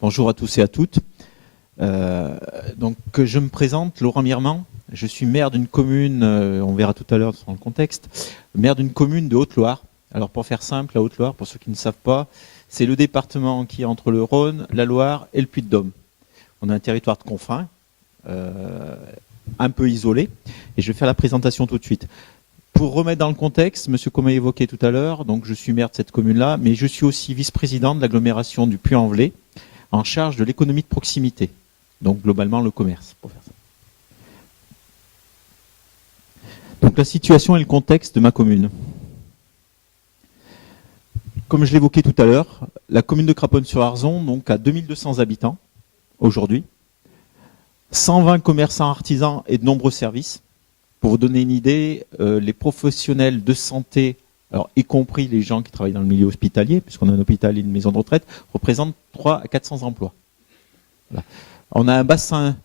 Bonjour à tous et à toutes. Je me présente, Laurent Mirman. Je suis maire d'une commune, on verra tout à l'heure dans le contexte, maire d'une commune de Haute-Loire. Alors pour faire simple, la Haute-Loire, pour ceux qui ne savent pas, c'est le département qui est entre le Rhône, la Loire et le Puy-de-Dôme. On a un territoire de confins, un peu isolé, et je vais faire la présentation tout de suite. Pour remettre dans le contexte, monsieur Commet évoqué tout à l'heure, donc je suis maire de cette commune-là, mais je suis aussi vice-président de l'agglomération du Puy-en-Velay, en charge de l'économie de proximité, donc globalement le commerce, pour faire ça. Donc la situation et le contexte de ma commune. Comme je l'évoquais tout à l'heure, la commune de Craponne-sur-Arzon donc, a 2200 habitants aujourd'hui, 120 commerçants artisans et de nombreux services. Pour vous donner une idée, les professionnels de santé, alors, y compris les gens qui travaillent dans le milieu hospitalier, puisqu'on a un hôpital et une maison de retraite, représentent 300 à 400 emplois. Voilà. On a un bassin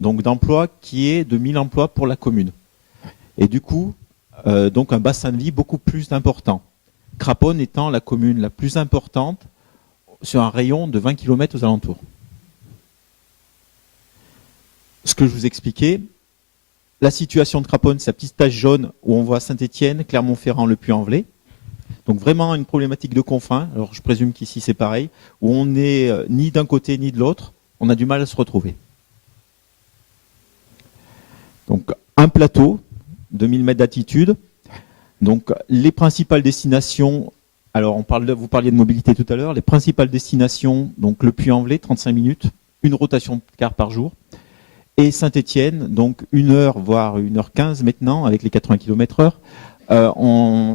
d'emplois qui est de 1000 emplois pour la commune. Et du coup, donc un bassin de vie beaucoup plus important. Craponne étant la commune la plus importante sur un rayon de 20 km aux alentours. Ce que je vous expliquais, la situation de Craponne, c'est la petite tache jaune où on voit Saint-Étienne, Clermont-Ferrand, le Puy-en-Velay. Donc vraiment une problématique de confins. Alors je présume qu'ici c'est pareil, où on n'est ni d'un côté ni de l'autre. On a du mal à se retrouver. Donc un plateau, 2000 mètres d'altitude. Donc les principales destinations, alors vous parliez de mobilité tout à l'heure, les principales destinations, donc le Puy-en-Velay, 35 minutes, une rotation de car par jour. Et Saint-Étienne, donc 1 heure, voire 1h15 maintenant, avec les 80 km/h,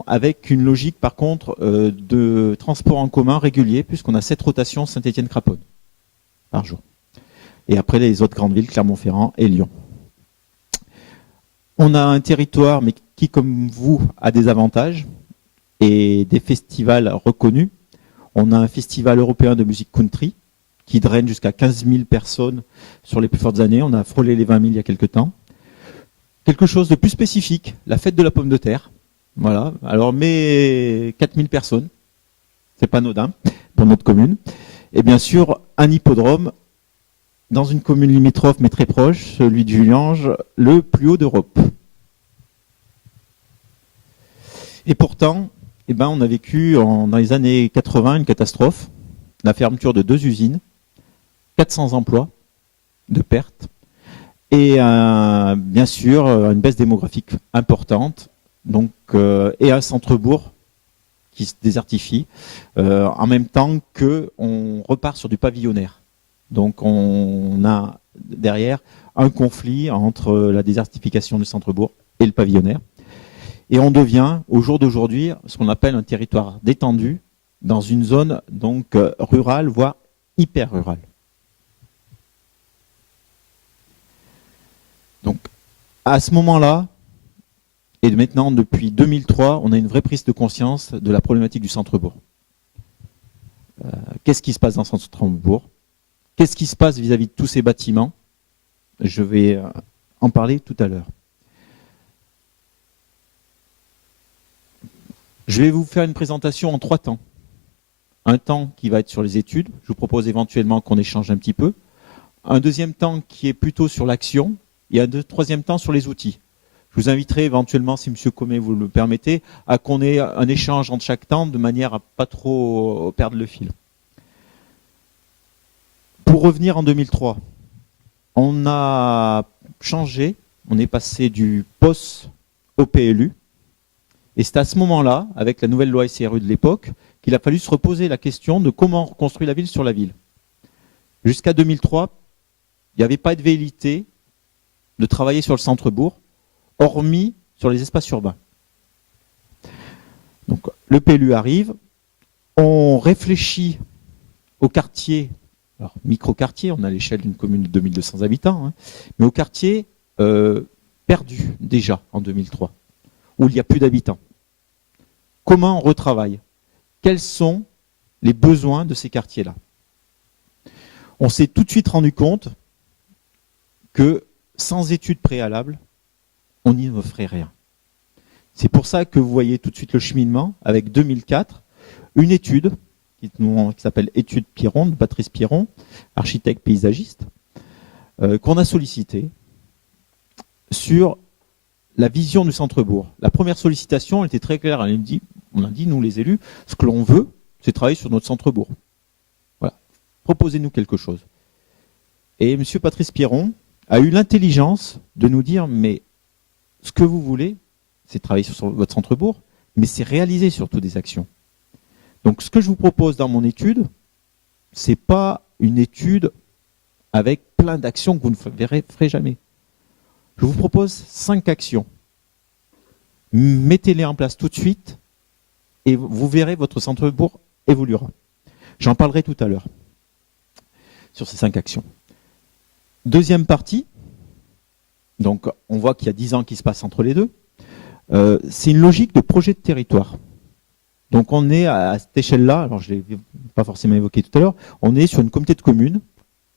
avec une logique par contre de transport en commun régulier, puisqu'on a 7 rotations Saint-Étienne-Craponne par jour. Et après les autres grandes villes, Clermont-Ferrand et Lyon. On a un territoire, mais qui, comme vous, a des avantages et des festivals reconnus. On a un festival européen de musique country, qui draine jusqu'à 15 000 personnes sur les plus fortes années. On a frôlé les 20 000 il y a quelques temps. Quelque chose de plus spécifique, la fête de la pomme de terre. Voilà. Alors, mais 4 000 personnes, c'est pas anodin pour notre commune. Et bien sûr, un hippodrome dans une commune limitrophe mais très proche, celui de Juliange, le plus haut d'Europe. Et pourtant, on a vécu dans les années 80 une catastrophe, la fermeture de 2 usines, 400 emplois de pertes et bien sûr une baisse démographique importante, donc, et un centre-bourg qui se désertifie en même temps qu'on repart sur du pavillonnaire. Donc on a derrière un conflit entre la désertification du centre-bourg et le pavillonnaire. Et on devient au jour d'aujourd'hui ce qu'on appelle un territoire détendu dans une zone donc rurale, voire hyper rurale. Donc, à ce moment-là, et maintenant depuis 2003, on a une vraie prise de conscience de la problématique du centre-bourg. Qu'est-ce qui se passe dans le centre-bourg? Qu'est-ce qui se passe vis-à-vis de tous ces bâtiments? Je vais en parler tout à l'heure. Je vais vous faire une présentation en 3 temps. Un temps qui va être sur les études. Je vous propose éventuellement qu'on échange un petit peu. Un deuxième temps qui est plutôt sur l'action. Et un troisième temps sur les outils. Je vous inviterai éventuellement, si M. Commet vous le permettez, à qu'on ait un échange entre chaque temps de manière à pas trop perdre le fil. Pour revenir en 2003, on a changé, on est passé du POS au PLU. Et c'est à ce moment-là, avec la nouvelle loi SRU de l'époque, qu'il a fallu se reposer la question de comment on reconstruit la ville sur la ville. Jusqu'à 2003, il n'y avait pas de velléité de travailler sur le centre-bourg, hormis sur les espaces urbains. Donc le PLU arrive, on réfléchit au quartier, alors micro-quartier, on a l'échelle d'une commune de 2200 habitants, mais au quartier perdu déjà en 2003, où il n'y a plus d'habitants. Comment on retravaille? Quels sont les besoins de ces quartiers-là? On s'est tout de suite rendu compte que sans études préalables, on n'y ferait rien. C'est pour ça que vous voyez tout de suite le cheminement avec 2004, une étude qui s'appelle Études Piron, de Patrice Piron, architecte paysagiste, qu'on a sollicité sur la vision du centre-bourg. La première sollicitation était très claire. On a dit, nous les élus, ce que l'on veut, c'est travailler sur notre centre-bourg. Voilà. Proposez-nous quelque chose. Et M. Patrice Piron a eu l'intelligence de nous dire, mais ce que vous voulez, c'est travailler sur votre centre-bourg, mais c'est réaliser surtout des actions. Donc ce que je vous propose dans mon étude, ce n'est pas une étude avec plein d'actions que vous ne ferez jamais. Je vous propose 5 actions. Mettez-les en place tout de suite et vous verrez votre centre-bourg évoluera. J'en parlerai tout à l'heure sur ces 5 actions. Deuxième partie, donc on voit qu'il y a 10 ans qui se passent entre les deux. C'est une logique de projet de territoire. Donc on est à cette échelle-là, alors je ne l'ai pas forcément évoqué tout à l'heure, on est sur une communauté de communes,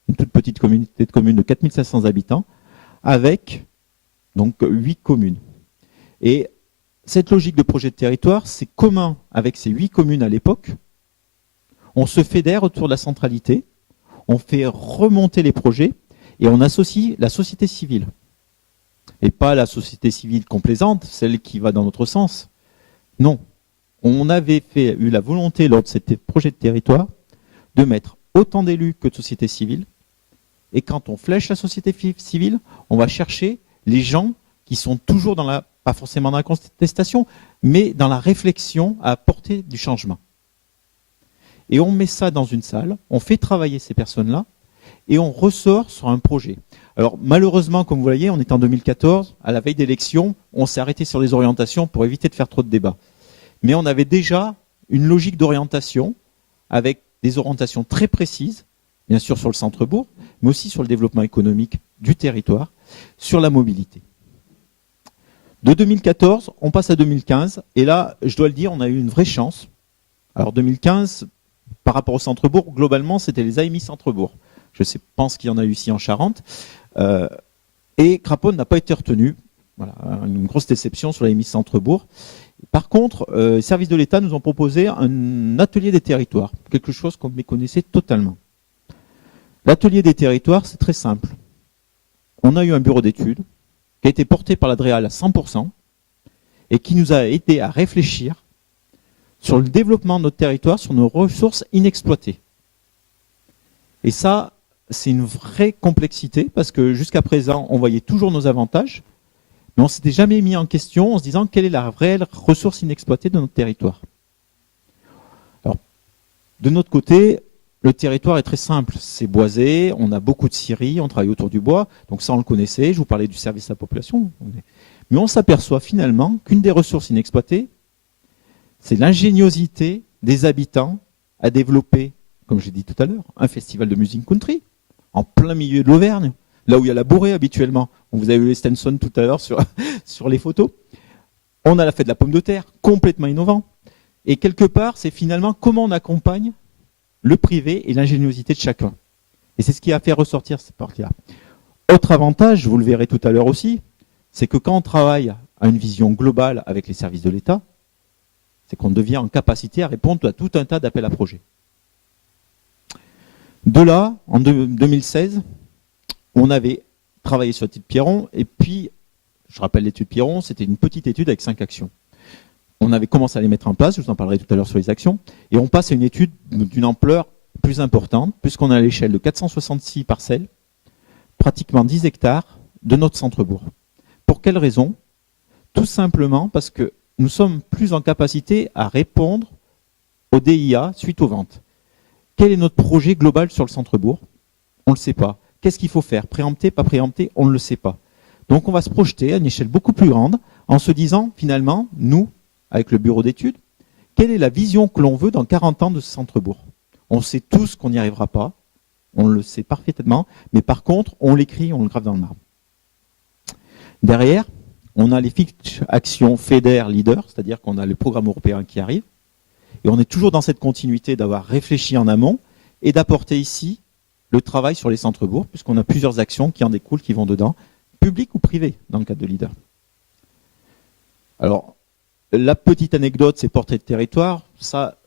une toute petite communauté de communes de 4500 habitants, avec donc 8 communes. Et cette logique de projet de territoire, c'est commun avec ces 8 communes à l'époque. On se fédère autour de la centralité, on fait remonter les projets et on associe la société civile. Et pas la société civile complaisante, celle qui va dans notre sens. Non. On avait eu la volonté lors de ces projets de territoire de mettre autant d'élus que de société civile. Et quand on flèche la société civile, on va chercher les gens qui sont toujours pas forcément dans la contestation, mais dans la réflexion à apporter du changement. Et on met ça dans une salle, on fait travailler ces personnes-là, et on ressort sur un projet. Alors malheureusement, comme vous voyez, on est en 2014, à la veille d'élection, on s'est arrêté sur les orientations pour éviter de faire trop de débats. Mais on avait déjà une logique d'orientation, avec des orientations très précises, bien sûr sur le centre-bourg, mais aussi sur le développement économique du territoire, sur la mobilité. De 2014, on passe à 2015, et là, je dois le dire, on a eu une vraie chance. Alors 2015, par rapport au centre-bourg, globalement, c'était les AMI centre-bourg. Je pense qu'il y en a eu ici en Charente. Et Craponne n'a pas été retenu. Voilà, une grosse déception sur l'AMI centre-bourg. Par contre, les services de l'État nous ont proposé un atelier des territoires, quelque chose qu'on méconnaissait totalement. L'atelier des territoires, c'est très simple. On a eu un bureau d'études qui a été porté par l'Adréal à 100% et qui nous a aidé à réfléchir sur le développement de notre territoire, sur nos ressources inexploitées. Et ça, c'est une vraie complexité parce que jusqu'à présent, on voyait toujours nos avantages, mais on ne s'était jamais mis en question en se disant quelle est la réelle ressource inexploitée de notre territoire. Alors, de notre côté, le territoire est très simple, c'est boisé, on a beaucoup de scieries, on travaille autour du bois, donc ça on le connaissait, je vous parlais du service à la population. Mais on s'aperçoit finalement qu'une des ressources inexploitées, c'est l'ingéniosité des habitants à développer, comme j'ai dit tout à l'heure, un festival de musique country, en plein milieu de l'Auvergne, là où il y a la bourrée habituellement. Vous avez vu les Stenson tout à l'heure sur les photos. On a la fête de la pomme de terre, complètement innovant. Et quelque part, c'est finalement comment on accompagne le privé et l'ingéniosité de chacun. Et c'est ce qui a fait ressortir cette partie-là. Autre avantage, vous le verrez tout à l'heure aussi, c'est que quand on travaille à une vision globale avec les services de l'État, c'est qu'on devient en capacité à répondre à tout un tas d'appels à projets. De là, en 2016, on avait travaillé sur l'étude Piron, et puis, je rappelle l'étude Piron, c'était une petite étude avec 5 actions. On avait commencé à les mettre en place, je vous en parlerai tout à l'heure sur les actions, et on passe à une étude d'une ampleur plus importante, puisqu'on est à l'échelle de 466 parcelles, pratiquement 10 hectares de notre centre-bourg. Pour quelle raison? Tout simplement parce que nous sommes plus en capacité à répondre au DIA suite aux ventes. Quel est notre projet global sur le centre-bourg? On ne le sait pas. Qu'est-ce qu'il faut faire? Préempter, pas préempter? On ne le sait pas. Donc on va se projeter à une échelle beaucoup plus grande en se disant, finalement, nous, avec le bureau d'études, quelle est la vision que l'on veut dans 40 ans de ce centre-bourg? On sait tous qu'on n'y arrivera pas, on le sait parfaitement, mais par contre, on l'écrit, on le grave dans le marbre. Derrière, on a les fiches actions FEDER leader, c'est-à-dire qu'on a le programme européen qui arrive, et on est toujours dans cette continuité d'avoir réfléchi en amont et d'apporter ici le travail sur les centres-bourgs, puisqu'on a plusieurs actions qui en découlent, qui vont dedans, publiques ou privées, dans le cadre de leader. Alors, la petite anecdote, c'est portrait de territoire. Ça,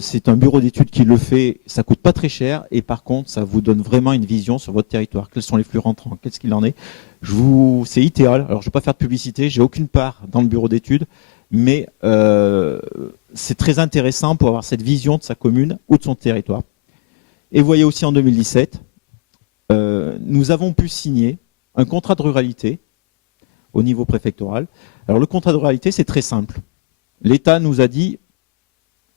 c'est un bureau d'études qui le fait, ça coûte pas très cher et par contre ça vous donne vraiment une vision sur votre territoire. Quels sont les flux rentrants, qu'est-ce qu'il en est. C'est idéal. Alors je ne vais pas faire de publicité, j'ai aucune part dans le bureau d'études, mais c'est très intéressant pour avoir cette vision de sa commune ou de son territoire. Et vous voyez aussi en 2017, nous avons pu signer un contrat de ruralité au niveau préfectoral. Alors le contrat de ruralité, c'est très simple. L'État nous a dit,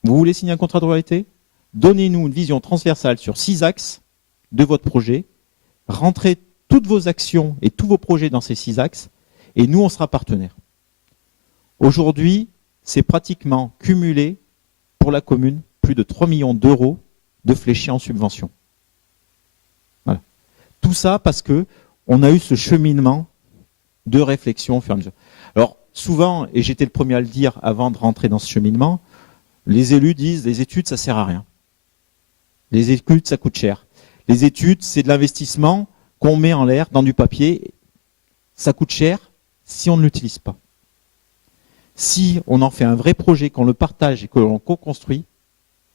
vous voulez signer un contrat de ruralité? Donnez-nous une vision transversale sur 6 axes de votre projet, rentrez toutes vos actions et tous vos projets dans ces 6 axes, et nous, on sera partenaire. Aujourd'hui, c'est pratiquement cumulé pour la commune plus de 3 millions d'euros de fléchés en subvention. Voilà. Tout ça parce que on a eu ce cheminement de réflexion au fur et à mesure. Alors souvent, et j'étais le premier à le dire avant de rentrer dans ce cheminement, les élus disent les études ça sert à rien. Les études ça coûte cher. Les études c'est de l'investissement qu'on met en l'air dans du papier. Ça coûte cher si on ne l'utilise pas. Si on en fait un vrai projet, qu'on le partage et que l'on co-construit,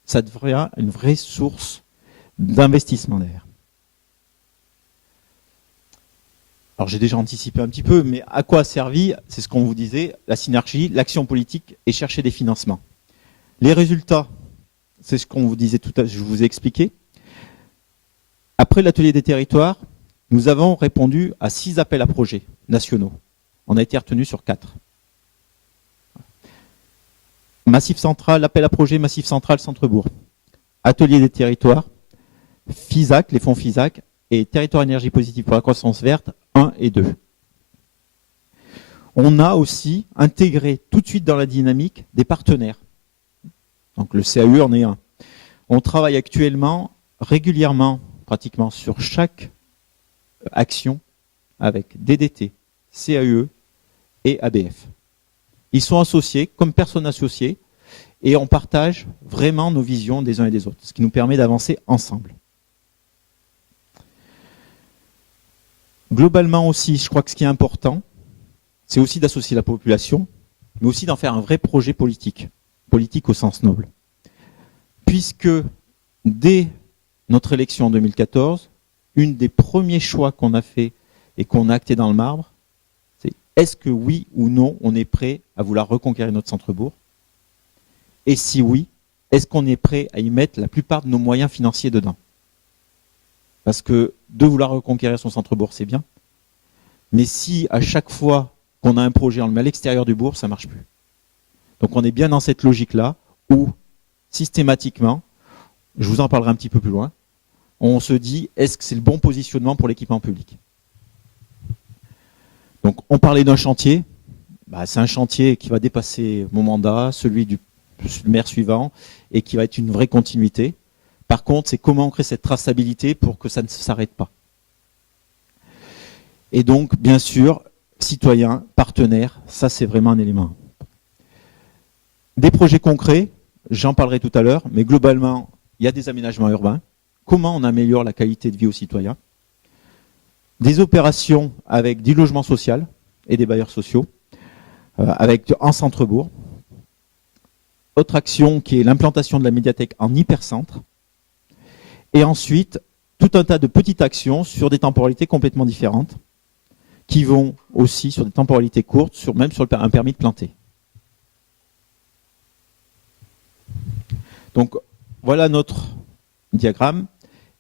ça devient une vraie source d'investissement derrière. Alors j'ai déjà anticipé un petit peu, mais à quoi a servi, c'est ce qu'on vous disait, la synergie, l'action politique et chercher des financements. Les résultats, c'est ce qu'on vous disait tout à l'heure, je vous ai expliqué. Après l'atelier des territoires, nous avons répondu à 6 appels à projets nationaux. On a été retenu sur 4. Massif central, appel à projet Massif central Centre-Bourg. Atelier des territoires, FISAC, les fonds FISAC, et Territoire énergie positive pour la croissance verte 1 et 2. On a aussi intégré tout de suite dans la dynamique des partenaires. Donc le CAE en est un. On travaille actuellement régulièrement, pratiquement sur chaque action, avec DDT, CAE et ABF. Ils sont associés comme personnes associées et on partage vraiment nos visions des uns et des autres, ce qui nous permet d'avancer ensemble. Globalement aussi, je crois que ce qui est important, c'est aussi d'associer la population, mais aussi d'en faire un vrai projet politique, politique au sens noble. Puisque dès notre élection en 2014, une des premiers choix qu'on a fait et qu'on a acté dans le marbre, c'est est-ce que oui ou non on est prêt à vouloir reconquérir notre centre-bourg? Et si oui, est-ce qu'on est prêt à y mettre la plupart de nos moyens financiers dedans? Parce que de vouloir reconquérir son centre-bourg, c'est bien. Mais si à chaque fois qu'on a un projet, on le met à l'extérieur du bourg, ça ne marche plus. Donc on est bien dans cette logique-là où, systématiquement, je vous en parlerai un petit peu plus loin, on se dit, est-ce que c'est le bon positionnement pour l'équipement public? Donc on parlait d'un chantier, c'est un chantier qui va dépasser mon mandat, celui du maire suivant, et qui va être une vraie continuité. Par contre, c'est comment on crée cette traçabilité pour que ça ne s'arrête pas. Et donc, bien sûr, citoyens, partenaires, ça c'est vraiment un élément. Des projets concrets, j'en parlerai tout à l'heure, mais globalement, il y a des aménagements urbains. Comment on améliore la qualité de vie aux citoyens? Des opérations avec du logement social et des bailleurs sociaux, en centre-bourg. Autre action qui est l'implantation de la médiathèque en hypercentre. Et ensuite, tout un tas de petites actions sur des temporalités complètement différentes, qui vont aussi sur des temporalités courtes, même sur un permis de planter. Donc voilà notre diagramme.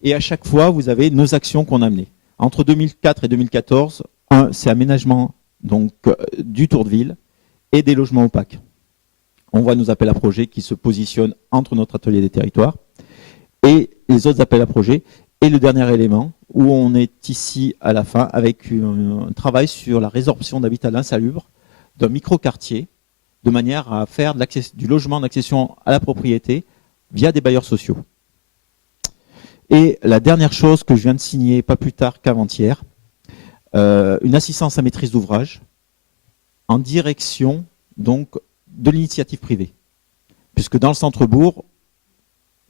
Et à chaque fois, vous avez nos actions qu'on a menées. Entre 2004 et 2014, c'est aménagement donc, du tour de ville et des logements opaques. On voit nos appels à projets qui se positionnent entre notre atelier des territoires et les autres appels à projets. Et le dernier élément, où on est ici à la fin avec un travail sur la résorption d'habitat insalubre d'un micro-quartier, de manière à faire du logement d'accession à la propriété via des bailleurs sociaux. Et la dernière chose que je viens de signer, pas plus tard qu'avant-hier, une assistance à maîtrise d'ouvrage en direction donc, de l'initiative privée. Puisque dans le centre-bourg,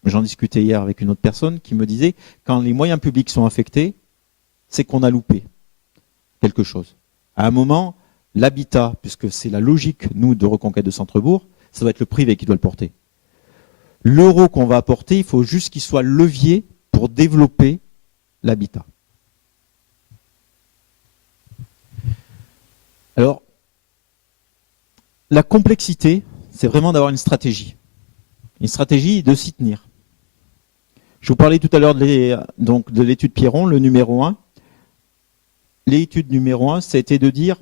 j'en discutais hier avec une autre personne qui me disait quand les moyens publics sont affectés, c'est qu'on a loupé quelque chose. À un moment, l'habitat, puisque c'est la logique, nous, de reconquête de centre-bourg, ça doit être le privé qui doit le porter. L'euro qu'on va apporter, il faut juste qu'il soit levier pour développer l'habitat. Alors, la complexité, c'est vraiment d'avoir une stratégie de s'y tenir. Je vous parlais tout à l'heure de l'étude Pierron, le numéro 1. L'étude numéro 1, ça a été de dire,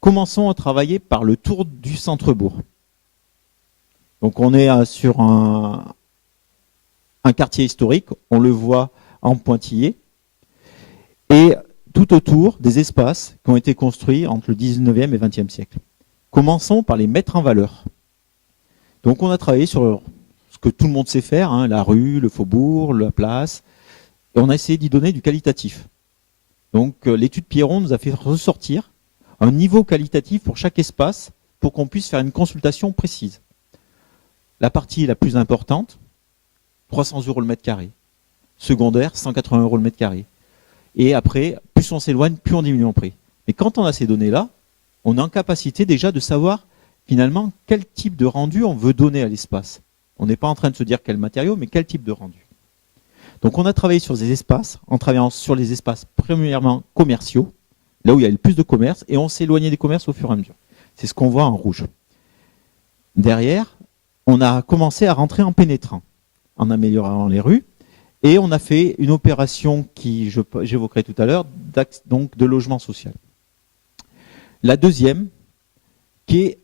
commençons à travailler par le tour du centre-bourg. Donc on est sur un quartier historique, on le voit en pointillé, et tout autour des espaces qui ont été construits entre le 19e et 20e siècle. Commençons par les mettre en valeur. Donc on a travaillé sur ce que tout le monde sait faire, hein, la rue, le faubourg, la place, et on a essayé d'y donner du qualitatif. Donc l'étude Pierron nous a fait ressortir un niveau qualitatif pour chaque espace pour qu'on puisse faire une consultation précise. La partie la plus importante, 300 € le mètre carré. Secondaire, 180 € le mètre carré. Et après, plus on s'éloigne, plus on diminue en prix. Mais quand on a ces données-là, on est en capacité déjà de savoir finalement quel type de rendu on veut donner à l'espace. On n'est pas en train de se dire quel matériau, mais quel type de rendu. Donc on a travaillé sur des espaces, en travaillant sur les espaces premièrement commerciaux, là où il y a le plus de commerce, et on s'est éloigné des commerces au fur et à mesure. C'est ce qu'on voit en rouge. Derrière, on a commencé à rentrer en pénétrant, en améliorant les rues, et on a fait une opération qui j'évoquerai tout à l'heure, donc de logement social. La deuxième, qui est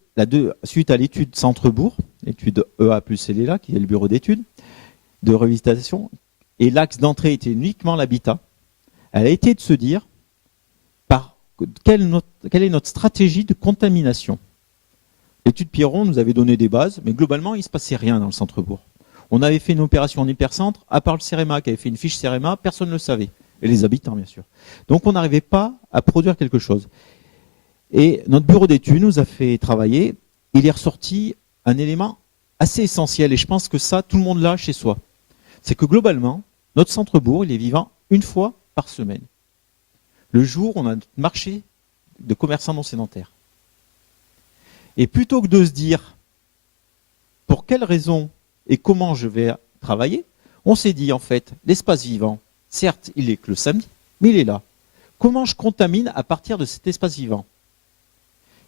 suite à l'étude Centre-Bourg, l'étude EA plus LELA, qui est le bureau d'études, de revisitation, et l'axe d'entrée était uniquement l'habitat, elle a été de se dire quelle est notre stratégie de contamination. L'étude Pierron nous avait donné des bases, mais globalement, il ne se passait rien dans le centre-bourg. On avait fait une opération en hypercentre, à part le CEREMA qui avait fait une fiche CEREMA, personne ne le savait. Et les habitants, bien sûr. Donc on n'arrivait pas à produire quelque chose. Et notre bureau d'études nous a fait travailler. Il est ressorti un élément assez essentiel, et je pense que ça, tout le monde l'a chez soi. C'est que globalement, notre centre-bourg, il est vivant une fois par semaine. Le jour, on a notre marché de commerçants non sédentaires. Et plutôt que de se dire pour quelles raisons et comment je vais travailler, on s'est dit en fait, l'espace vivant, certes, il est que le samedi, mais il est là. Comment je contamine à partir de cet espace vivant?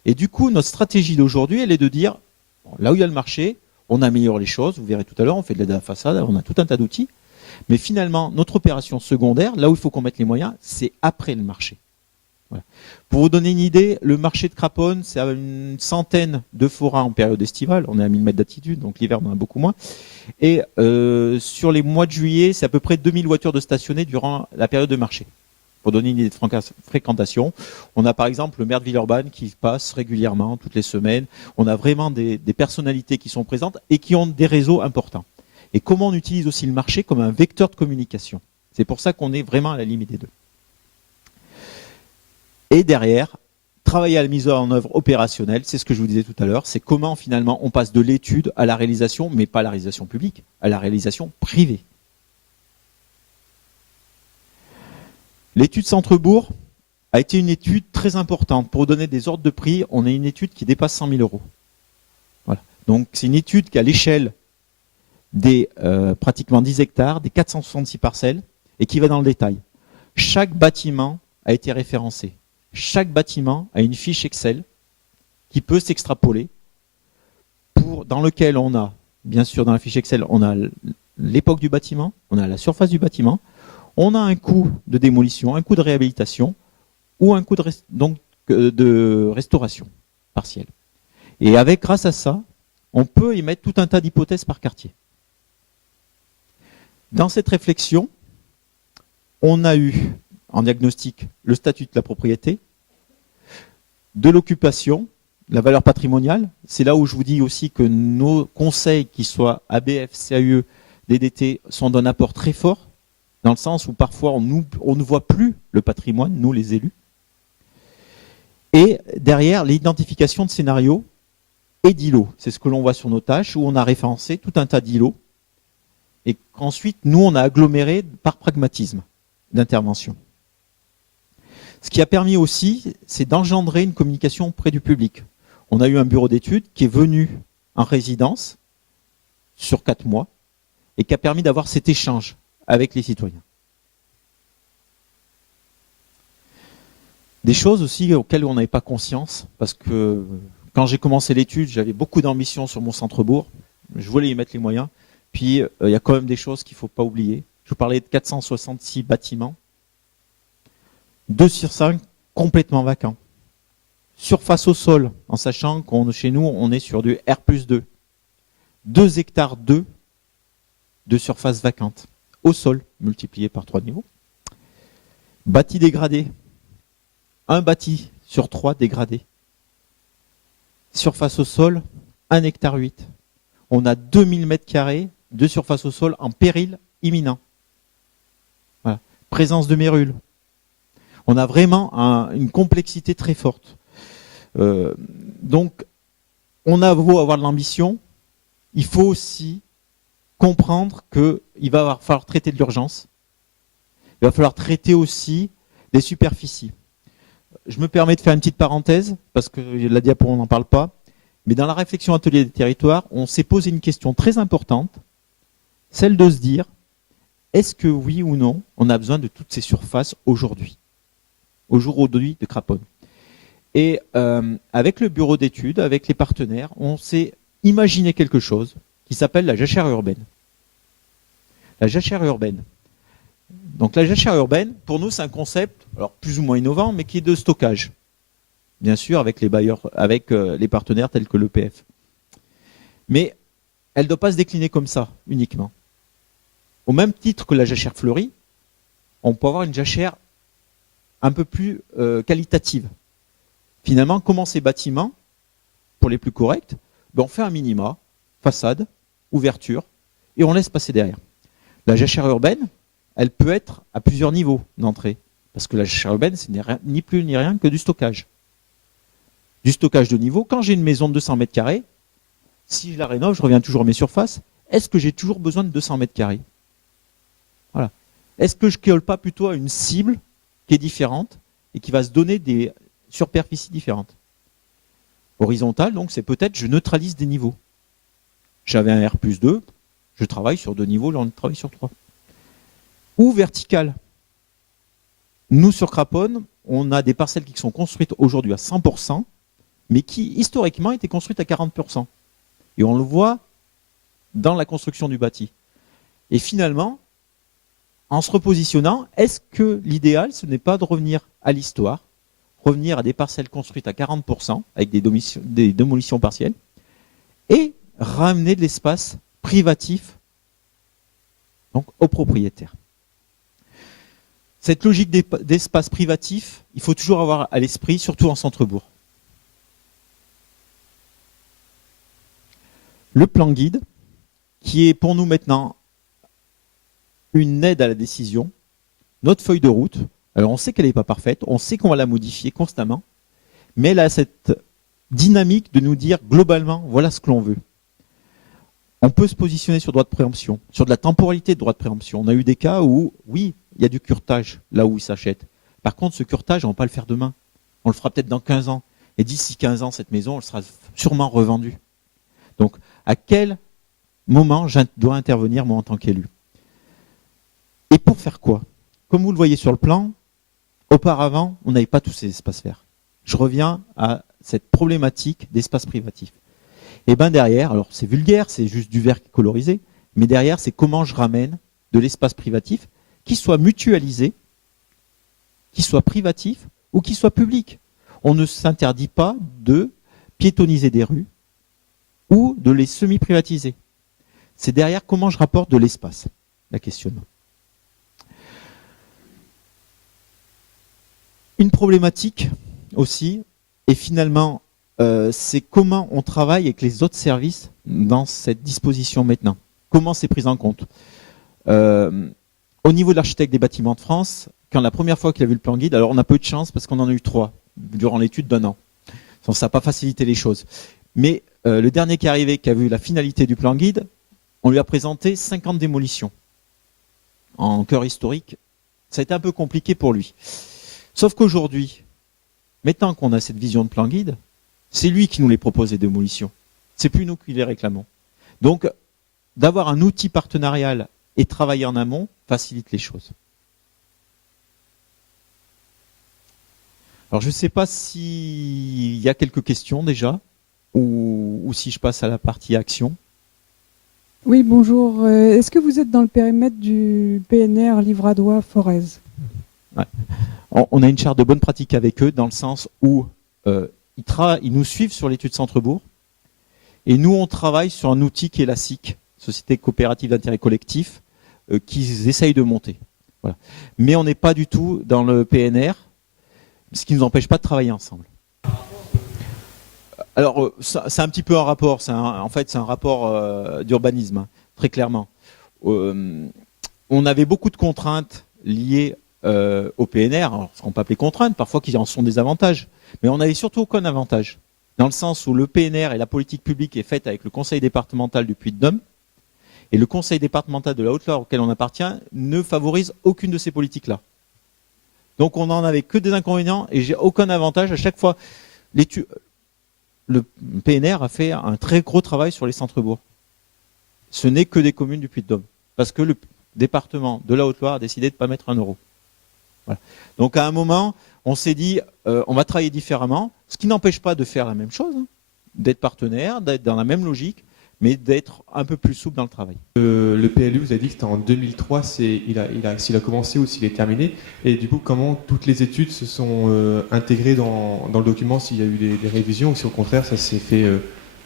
Et du coup, notre stratégie d'aujourd'hui, elle est de dire, bon, là où il y a le marché, on améliore les choses, vous verrez tout à l'heure, on fait de la façade, on a tout un tas d'outils, mais finalement, notre opération secondaire, là où il faut qu'on mette les moyens, c'est après le marché. Voilà. Pour vous donner une idée, le marché de Craponne, c'est à une centaine de forains en période estivale. On est à 1000 mètres d'altitude, donc l'hiver, on en a beaucoup moins. Et sur les mois de juillet, c'est à peu près 2000 voitures de stationnées durant la période de marché. Pour donner une idée de fréquentation, on a par exemple le maire de Villeurbanne qui passe régulièrement, toutes les semaines. On a vraiment des personnalités qui sont présentes et qui ont des réseaux importants. Et comment on utilise aussi le marché comme un vecteur de communication. C'est pour ça qu'on est vraiment à la limite des deux. Et derrière, travailler à la mise en œuvre opérationnelle, c'est ce que je vous disais tout à l'heure, c'est comment finalement on passe de l'étude à la réalisation, mais pas à la réalisation publique, à la réalisation privée. L'étude Centre-Bourg a été une étude très importante. Pour vous donner des ordres de prix, on a une étude qui dépasse 100 000 €. Voilà. Donc c'est une étude qui a l'échelle des pratiquement 10 hectares, des 466 parcelles, et qui va dans le détail. Chaque bâtiment a été référencé. Chaque bâtiment a une fiche Excel qui peut s'extrapoler, dans lequel on a, bien sûr dans la fiche Excel, on a l'époque du bâtiment, on a la surface du bâtiment, on a un coût de démolition, un coût de réhabilitation ou un coût de restauration partielle. Et grâce à ça, on peut émettre tout un tas d'hypothèses par quartier. Dans cette réflexion, on a eu en diagnostic le statut de la propriété, de l'occupation, la valeur patrimoniale. C'est là où je vous dis aussi que nos conseils, qu'ils soient ABF, CAUE, DDT, sont d'un apport très fort, dans le sens où parfois on ne voit plus le patrimoine, nous les élus. Et derrière, l'identification de scénarios et d'îlots. C'est ce que l'on voit sur nos tâches, où on a référencé tout un tas d'îlots, et qu'ensuite, nous, on a aggloméré par pragmatisme d'intervention. Ce qui a permis aussi, c'est d'engendrer une communication auprès du public. On a eu un bureau d'études qui est venu en résidence sur 4 mois et qui a permis d'avoir cet échange avec les citoyens. Des choses aussi auxquelles on n'avait pas conscience, parce que quand j'ai commencé l'étude, j'avais beaucoup d'ambition sur mon centre-bourg, je voulais y mettre les moyens, puis il y a quand même des choses qu'il ne faut pas oublier. Je vous parlais de 466 bâtiments, 2 sur 5 complètement vacants. Surface au sol, en sachant qu'on chez nous, on est sur du R+2. 2 hectares 2 de surface vacante. Au sol, multiplié par 3 niveaux. Bâti dégradé. Un bâti sur 3 dégradé. Surface au sol, 1 hectare 8. On a 2000 mètres carrés de surface au sol en péril imminent. Voilà. Présence de mérules. On a vraiment une complexité très forte. Donc, on a beau avoir de l'ambition, il faut aussi comprendre qu'il va falloir traiter de l'urgence. Il va falloir traiter aussi des superficies. Je me permets de faire une petite parenthèse, parce que la diapo, on n'en parle pas. Mais dans la réflexion atelier des territoires, on s'est posé une question très importante, celle de se dire, est-ce que oui ou non, on a besoin de toutes ces surfaces aujourd'hui, au jour d'aujourd'hui de Craponne. Et avec le bureau d'études, avec les partenaires, on s'est imaginé quelque chose qui s'appelle la jachère urbaine. La jachère urbaine. Donc la jachère urbaine, pour nous, c'est un concept, alors plus ou moins innovant, mais qui est de stockage. Bien sûr, avec les bailleurs, avec les partenaires tels que l'EPF. Mais elle ne doit pas se décliner comme ça, uniquement. Au même titre que la jachère fleurie, on peut avoir une jachère un peu plus qualitative. Finalement, comment ces bâtiments, pour les plus corrects, on fait un minima, façade, ouverture, et on laisse passer derrière. La jachère urbaine, elle peut être à plusieurs niveaux d'entrée. Parce que la jachère urbaine, ce n'est ni plus ni rien que du stockage. Du stockage de niveau. Quand j'ai une maison de 200 mètres carrés, si je la rénove, je reviens toujours à mes surfaces, est-ce que j'ai toujours besoin de 200 mètres carrés? Voilà. Est-ce que je ne colle pas plutôt à une cible qui est différente et qui va se donner des superficies différentes? Horizontale, donc, c'est peut-être je neutralise des niveaux. J'avais un R+2, je travaille sur 2 niveaux, j'en travaille sur 3. Ou vertical. Nous, sur Craponne, on a des parcelles qui sont construites aujourd'hui à 100%, mais qui, historiquement, étaient construites à 40%. Et on le voit dans la construction du bâti. Et finalement, en se repositionnant, est-ce que l'idéal, ce n'est pas de revenir à l'histoire, revenir à des parcelles construites à 40%, avec des démolitions partielles, et ramener de l'espace privatif donc, aux propriétaires? Cette logique d'espace privatif, il faut toujours avoir à l'esprit, surtout en centre-bourg. Le plan guide, qui est pour nous maintenant une aide à la décision, notre feuille de route. Alors on sait qu'elle n'est pas parfaite, on sait qu'on va la modifier constamment, mais elle a cette dynamique de nous dire globalement, voilà ce que l'on veut. On peut se positionner sur droit de préemption, sur de la temporalité de droit de préemption. On a eu des cas où, oui, il y a du curtage là où il s'achète. Par contre, ce curtage, on ne va pas le faire demain. On le fera peut-être dans 15 ans. Et d'ici 15 ans, cette maison, elle sera sûrement revendue. Donc, à quel moment je dois intervenir, moi, en tant qu'élu? Et pour faire quoi? Comme vous le voyez sur le plan, auparavant, on n'avait pas tous ces espaces verts. Je reviens à cette problématique d'espace privatif. Et bien derrière, alors c'est vulgaire, c'est juste du vert colorisé, mais derrière, c'est comment je ramène de l'espace privatif qui soit mutualisé, qui soit privatif ou qui soit public. On ne s'interdit pas de piétoniser des rues ou de les semi-privatiser. C'est derrière comment je rapporte de l'espace, la questionnement. Une problématique aussi, et finalement, c'est comment on travaille avec les autres services dans cette disposition maintenant. Comment c'est pris en compte? Au niveau de l'architecte des bâtiments de France, quand la première fois qu'il a vu le plan guide, alors on a peu de chance parce qu'on en a eu 3 durant l'étude d'1 an. Donc ça n'a pas facilité les choses. Mais le dernier qui est arrivé, qui a vu la finalité du plan guide, on lui a présenté 50 démolitions. En cœur historique, ça a été un peu compliqué pour lui. Sauf qu'aujourd'hui, maintenant qu'on a cette vision de plan guide, c'est lui qui nous les propose, les démolitions. C'est plus nous qui les réclamons. Donc, d'avoir un outil partenarial et travailler en amont facilite les choses. Alors je ne sais pas s'il y a quelques questions déjà, ou si je passe à la partie action. Oui, bonjour. Est-ce que vous êtes dans le périmètre du PNR Livradois-Forez? Ouais. On a une charte de bonne pratique avec eux dans le sens où ils nous suivent sur l'étude Centrebourg et nous on travaille sur un outil qui est la SIC, Société coopérative d'intérêt collectif, qu'ils essayent de monter. Voilà. Mais on n'est pas du tout dans le PNR, ce qui ne nous empêche pas de travailler ensemble. Alors, c'est un petit peu un rapport. En fait, c'est un rapport d'urbanisme, hein, très clairement. On avait beaucoup de contraintes liées au PNR, alors, ce qu'on peut appeler contraintes, parfois qui en sont des avantages. Mais on n'avait surtout aucun avantage, dans le sens où le PNR et la politique publique est faite avec le conseil départemental du Puy-de-Dôme, et le conseil départemental de la Haute-Loire auquel on appartient ne favorise aucune de ces politiques-là. Donc on n'en avait que des inconvénients et j'ai aucun avantage. À chaque fois, le PNR a fait un très gros travail sur les centres-bourgs. Ce n'est que des communes du Puy-de-Dôme, parce que le département de la Haute-Loire a décidé de ne pas mettre 1 euro. Voilà. Donc à un moment, on s'est dit, on va travailler différemment, ce qui n'empêche pas de faire la même chose, hein, d'être partenaire, d'être dans la même logique, mais d'être un peu plus souple dans le travail. Le PLU, vous avez dit que c'était en 2003, s'il a commencé ou s'il est terminé. Et du coup, comment toutes les études se sont intégrées dans le document, s'il y a eu des révisions ou si au contraire ça s'est fait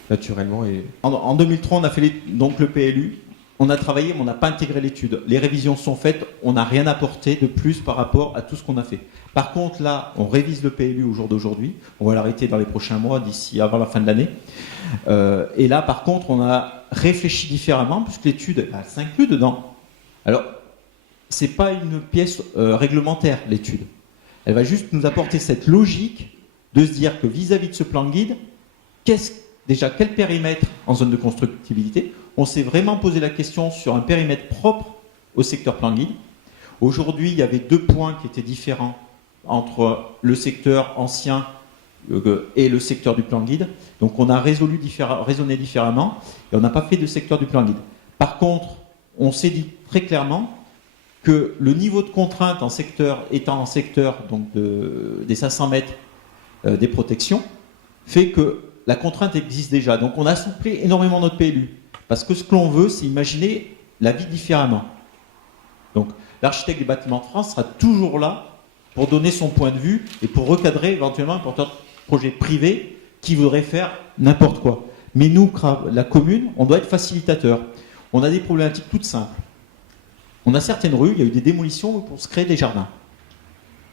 naturellement En 2003, on a fait donc le PLU. On a travaillé, mais on n'a pas intégré l'étude. Les révisions sont faites, on n'a rien apporté de plus par rapport à tout ce qu'on a fait. Par contre, là, on révise le PLU au jour d'aujourd'hui. On va l'arrêter dans les prochains mois, d'ici avant la fin de l'année. Et là, par contre, on a réfléchi différemment, puisque l'étude s'inclut dedans. Alors, ce n'est pas une pièce réglementaire, l'étude. Elle va juste nous apporter cette logique de se dire que vis-à-vis de ce plan de guide, quel périmètre en zone de constructibilité? On s'est vraiment posé la question sur un périmètre propre au secteur plan de guide. Aujourd'hui, il y avait 2 points qui étaient différents entre le secteur ancien et le secteur du plan de guide. Donc on a raisonné différemment et on n'a pas fait de secteur du plan de guide. Par contre, on s'est dit très clairement que le niveau de contrainte étant en secteur donc des 500 mètres des protections, fait que la contrainte existe déjà. Donc on a assoupli énormément notre PLU. Parce que ce que l'on veut, c'est imaginer la vie différemment. Donc l'architecte des bâtiments de France sera toujours là pour donner son point de vue et pour recadrer éventuellement un porteur de projet privé qui voudrait faire n'importe quoi. Mais nous, la commune, on doit être facilitateur. On a des problématiques toutes simples. On a certaines rues, il y a eu des démolitions pour se créer des jardins.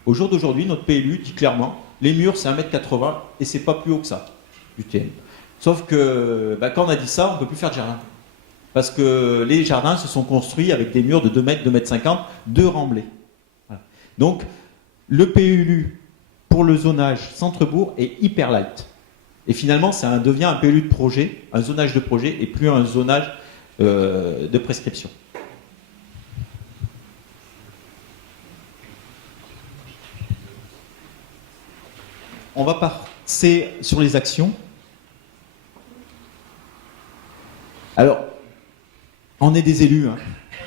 Au jour d'aujourd'hui, notre PLU dit clairement, les murs c'est 1,80 m et c'est pas plus haut que ça, du TN. Sauf que quand on a dit ça, on ne peut plus faire de jardin. Parce que les jardins se sont construits avec des murs de 2 mètres, 2,50 m, 2 remblais. Voilà. Donc, le PLU pour le zonage centre-bourg est hyper light. Et finalement, ça devient un PLU de projet, un zonage de projet, et plus un zonage de prescription. On va passer sur les actions. Alors, on est des élus, hein.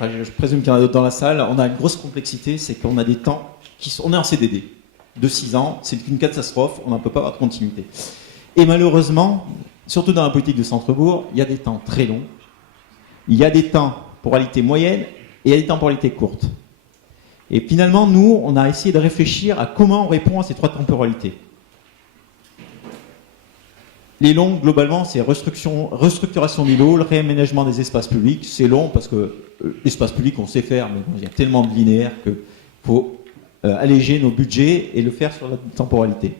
Je présume qu'il y en a d'autres dans la salle. On a une grosse complexité, c'est qu'on a des temps on est en CDD de 6 ans, c'est une catastrophe, on n'en peut pas avoir de continuité. Et malheureusement, surtout dans la politique de centre-bourg, il y a des temps très longs, il y a des temporalités moyennes et il y a des temporalités courtes. Et finalement, nous, on a essayé de réfléchir à comment on répond à ces 3 temporalités. Les longs, globalement, c'est restructuration d'îlots, le réaménagement des espaces publics. C'est long parce que l'espace public, on sait faire, mais bon, il y a tellement de linéaires qu'il faut alléger nos budgets et le faire sur la temporalité.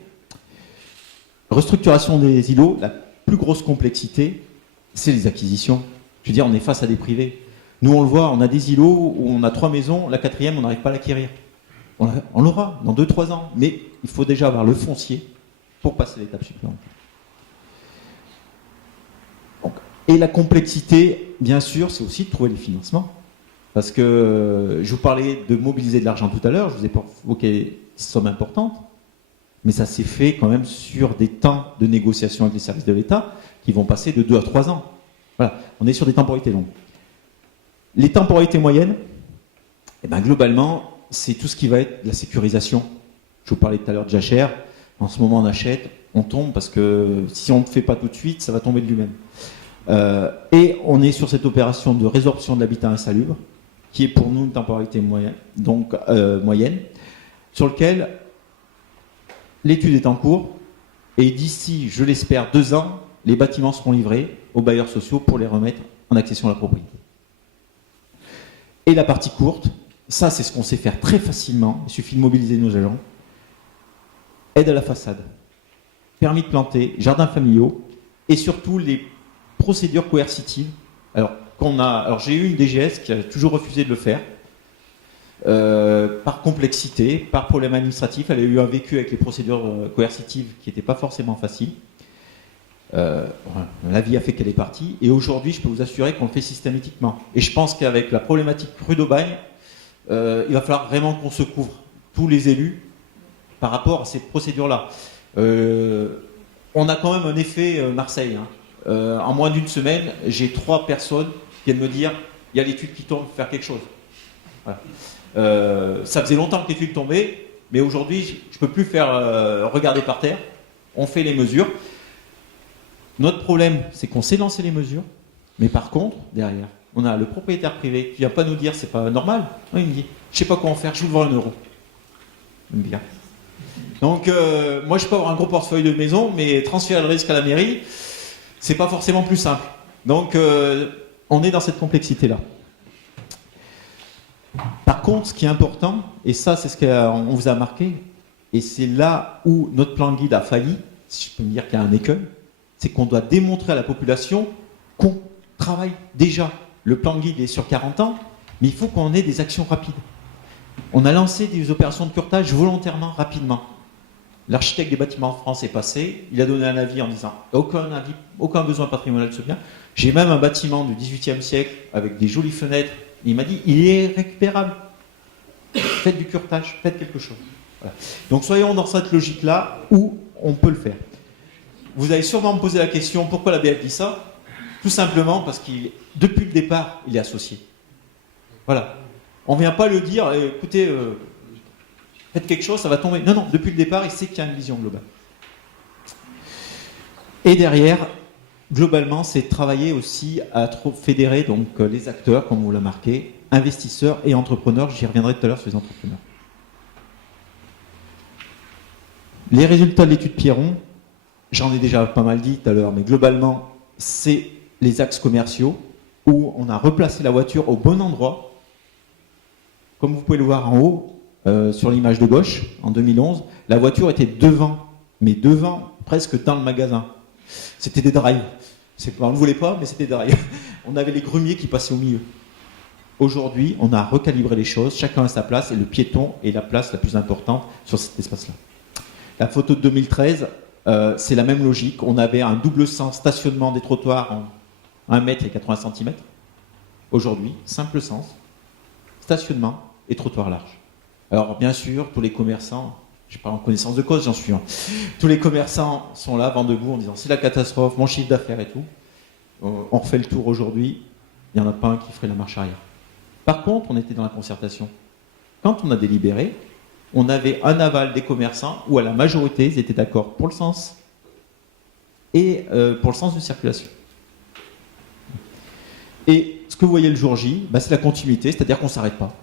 Restructuration des îlots, la plus grosse complexité, c'est les acquisitions. Je veux dire, on est face à des privés. Nous, on le voit, on a des îlots où on a 3 maisons, la 4e, on n'arrive pas à l'acquérir. On l'aura dans 2-3 ans, mais il faut déjà avoir le foncier pour passer l'étape supplémentaire. Et la complexité, bien sûr, c'est aussi de trouver les financements. Parce que je vous parlais de mobiliser de l'argent tout à l'heure, je vous ai évoqué des sommes importantes, mais ça s'est fait quand même sur des temps de négociation avec les services de l'État qui vont passer de 2 à 3 ans. Voilà, on est sur des temporalités longues. Les temporalités moyennes, eh ben, globalement, c'est tout ce qui va être la sécurisation. Je vous parlais tout à l'heure de jachère. En ce moment, on achète, on tombe, parce que si on ne le fait pas tout de suite, ça va tomber de lui-même. Et on est sur cette opération de résorption de l'habitat insalubre, qui est pour nous une temporalité moyenne, sur lequel l'étude est en cours, et d'ici, je l'espère, 2 ans, les bâtiments seront livrés aux bailleurs sociaux pour les remettre en accession à la propriété. Et la partie courte, ça c'est ce qu'on sait faire très facilement, il suffit de mobiliser nos agents. Aide à la façade, permis de planter, jardins familiaux, et surtout les procédures coercitives. Alors j'ai eu une DGS qui a toujours refusé de le faire, par complexité, par problème administratif. Elle a eu un vécu avec les procédures coercitives qui n'étaient pas forcément faciles. La vie a fait qu'elle est partie, et aujourd'hui je peux vous assurer qu'on le fait systématiquement. Et je pense qu'avec la problématique rue d'Aubagne, il va falloir vraiment qu'on se couvre, tous les élus, par rapport à ces procédures-là. On a quand même un effet Marseille. En moins d'une semaine, j'ai 3 personnes qui viennent me dire il y a l'étude qui tombe, faire quelque chose. Voilà. Ça faisait longtemps que l'étude tombait, mais aujourd'hui, je ne peux plus faire regarder par terre. On fait les mesures. Notre problème, c'est qu'on sait lancer les mesures, mais par contre, derrière, on a le propriétaire privé qui ne vient pas nous dire c'est pas normal. Non, il me dit je ne sais pas quoi en faire, je vous vends 1 euro. Il me dit bien. Donc, moi, je peux avoir un gros portefeuille de maison, mais transférer le risque à la mairie, c'est pas forcément plus simple. Donc, on est dans cette complexité-là. Par contre, ce qui est important, et ça, c'est ce qu'on vous a marqué, et c'est là où notre plan guide a failli, si je peux me dire qu'il y a un écueil, c'est qu'on doit démontrer à la population qu'on travaille déjà. Le plan guide est sur 40 ans, mais il faut qu'on ait des actions rapides. On a lancé des opérations de curtage volontairement, rapidement. L'architecte des bâtiments en France est passé, il a donné un avis en disant aucun besoin patrimonial de ce bien. J'ai même un bâtiment du XVIIIe siècle avec des jolies fenêtres. Il m'a dit il est récupérable. Faites du curtage, faites quelque chose. Voilà. Donc soyons dans cette logique-là où on peut le faire. Vous allez sûrement me poser la question pourquoi la BF dit ça? Tout simplement parce qu'il, depuis le départ, il est associé. Voilà. On ne vient pas le dire, écoutez, faites quelque chose, ça va tomber. Non, depuis le départ, il sait qu'il y a une vision globale. Et derrière, globalement, c'est travailler aussi à fédérer donc, les acteurs, comme on l'a marqué, investisseurs et entrepreneurs. J'y reviendrai tout à l'heure sur les entrepreneurs. Les résultats de l'étude Pierron, j'en ai déjà pas mal dit tout à l'heure, mais globalement, c'est les axes commerciaux où on a replacé la voiture au bon endroit. Comme vous pouvez le voir en haut, sur l'image de gauche, en 2011, la voiture était devant, mais devant, presque dans le magasin. C'était des drives. On ne le voulait pas, mais c'était des drives. On avait les grumiers qui passaient au milieu. Aujourd'hui, on a recalibré les choses, chacun à sa place, et le piéton est la place la plus importante sur cet espace-là. La photo de 2013, c'est la même logique. On avait un double sens stationnement des trottoirs en 1 mètre et 80 cm. Aujourd'hui, simple sens, stationnement et trottoir large. Alors bien sûr, tous les commerçants, je parle en connaissance de cause, j'en suis un. Tous les commerçants sont là, vent debout, en disant c'est la catastrophe, mon chiffre d'affaires et tout. On refait le tour aujourd'hui, il n'y en a pas un qui ferait la marche arrière. Par contre, on était dans la concertation. Quand on a délibéré, on avait un aval des commerçants où à la majorité, ils étaient d'accord pour le sens et pour le sens de circulation. Et ce que vous voyez le jour J, c'est la continuité, c'est-à-dire qu'on ne s'arrête pas.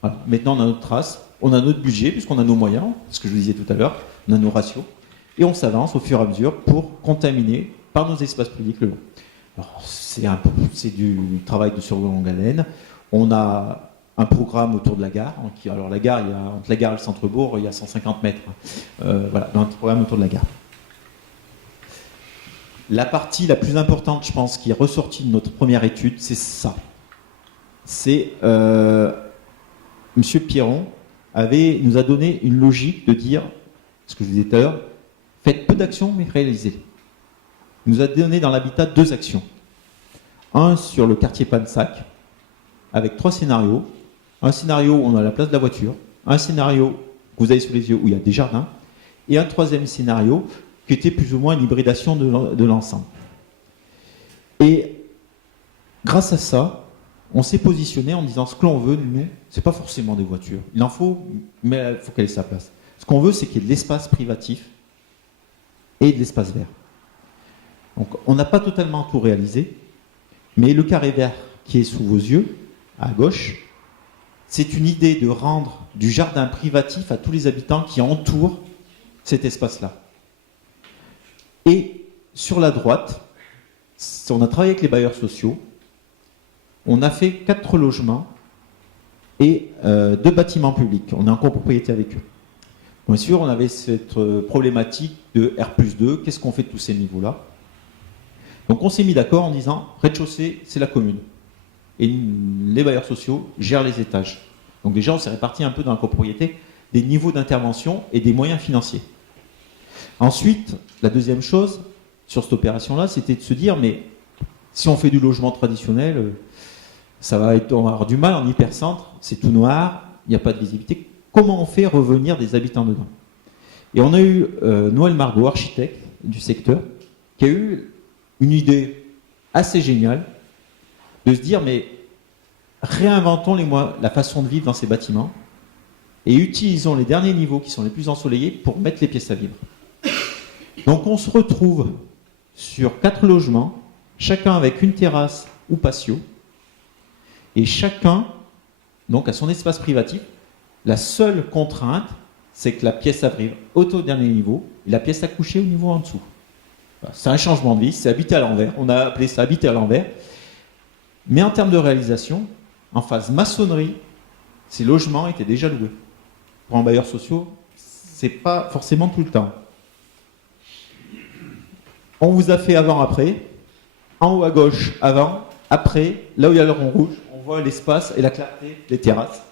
Voilà. Maintenant, on a notre trace, on a notre budget, puisqu'on a nos moyens, ce que je vous disais tout à l'heure, on a nos ratios, et on s'avance au fur et à mesure pour contaminer par nos espaces publics le long. Alors, c'est du travail de sur longue haleine. On a un programme autour de la gare. Alors la gare, entre la gare et le centre-bourg, il y a 150 mètres. Voilà, un programme autour de la gare. La partie la plus importante, je pense, qui est ressortie de notre première étude, c'est ça. C'est Monsieur Pierron nous a donné une logique de dire, ce que je vous disais tout à l'heure, faites peu d'actions, mais réalisez-les. Il nous a donné dans l'habitat 2 actions. Un sur le quartier Pansac, avec 3 scénarios. Un scénario où on a la place de la voiture, un scénario que vous avez sous les yeux où il y a des jardins, et un 3e scénario qui était plus ou moins une hybridation de l'ensemble. Et grâce à ça, on s'est positionné en disant ce que l'on veut, nous, c'est pas forcément des voitures. Il en faut, mais il faut qu'elle ait sa place. Ce qu'on veut, c'est qu'il y ait de l'espace privatif et de l'espace vert. Donc, on n'a pas totalement tout réalisé, mais le carré vert qui est sous vos yeux, à gauche, c'est une idée de rendre du jardin privatif à tous les habitants qui entourent cet espace-là. Et sur la droite, on a travaillé avec les bailleurs sociaux, on a fait 4 logements et 2 bâtiments publics. On est en copropriété avec eux. Bien sûr, on avait cette problématique de R+2, qu'est-ce qu'on fait de tous ces niveaux-là? Donc on s'est mis d'accord en disant, rez-de-chaussée, c'est la commune. Et les bailleurs sociaux gèrent les étages. Donc déjà, on s'est réparti un peu dans la copropriété des niveaux d'intervention et des moyens financiers. Ensuite, la deuxième chose sur cette opération-là, c'était de se dire, mais si on fait du logement traditionnel, on va avoir du mal en hypercentre, c'est tout noir, il n'y a pas de visibilité. Comment on fait revenir des habitants dedans? Et on a eu Noël Margot, architecte du secteur, qui a eu une idée assez géniale de se dire, mais réinventons la façon de vivre dans ces bâtiments et utilisons les derniers niveaux qui sont les plus ensoleillés pour mettre les pièces à vivre. Donc on se retrouve sur 4 logements, chacun avec une terrasse ou patio, et chacun donc à son espace privatif. La seule contrainte, c'est que la pièce à vivre au dernier niveau et la pièce à coucher au niveau en dessous. C'est un changement de vie, c'est habiter à l'envers. On a appelé ça habiter à l'envers. Mais en termes de réalisation, en phase maçonnerie, ces logements étaient déjà loués. Pour un bailleur social, c'est pas forcément tout le temps. On vous a fait avant-après. En haut à gauche, avant, après, là où il y a le rond rouge, on voit l'espace et la clarté des terrasses.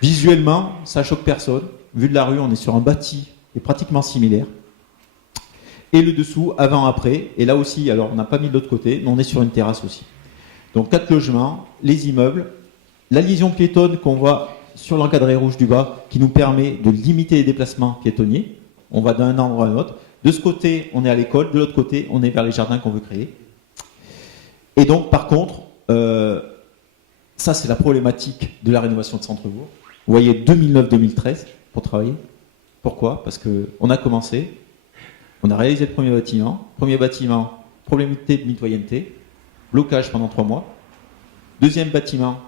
Visuellement, ça choque personne. Vu de la rue, on est sur un bâti qui est pratiquement similaire. Et le dessous, avant-après. Et là aussi, alors on n'a pas mis de l'autre côté, mais on est sur une terrasse aussi. Donc 4 logements, les immeubles, la liaison piétonne qu'on voit sur l'encadré rouge du bas, qui nous permet de limiter les déplacements piétonniers. On va d'un endroit à un autre. De ce côté, on est à l'école. De l'autre côté, on est vers les jardins qu'on veut créer. Et donc, par contre, ça c'est la problématique de la rénovation de centre-bourg. Vous voyez 2009-2013 pour travailler. Pourquoi? Parce qu'on a commencé, on a réalisé le premier bâtiment. Premier bâtiment, problématique de mitoyenneté, blocage pendant 3 mois. Deuxième bâtiment,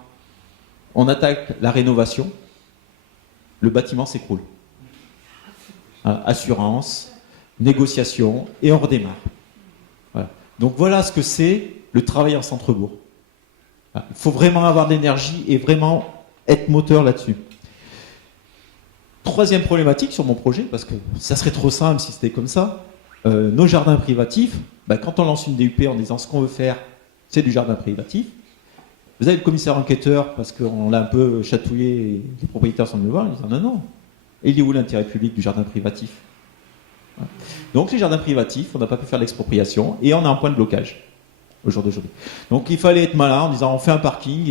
on attaque la rénovation. Le bâtiment s'écroule. Assurance, négociation, et on redémarre. Voilà. Donc voilà ce que c'est le travail en centre-bourg. Il faut vraiment avoir de l'énergie et vraiment être moteur là-dessus. Troisième problématique sur mon projet, parce que ça serait trop simple si c'était comme ça, nos jardins privatifs, quand on lance une DUP en disant ce qu'on veut faire, c'est du jardin privatif, vous avez le commissaire enquêteur, parce qu'on l'a un peu chatouillé, et les propriétaires sont venus le voir, ils disent non, et il est où l'intérêt public du jardin privatif? Voilà. Donc les jardins privatifs, on n'a pas pu faire l'expropriation, et on a un point de blocage au jour d'aujourd'hui. Donc il fallait être malin en disant on fait un parking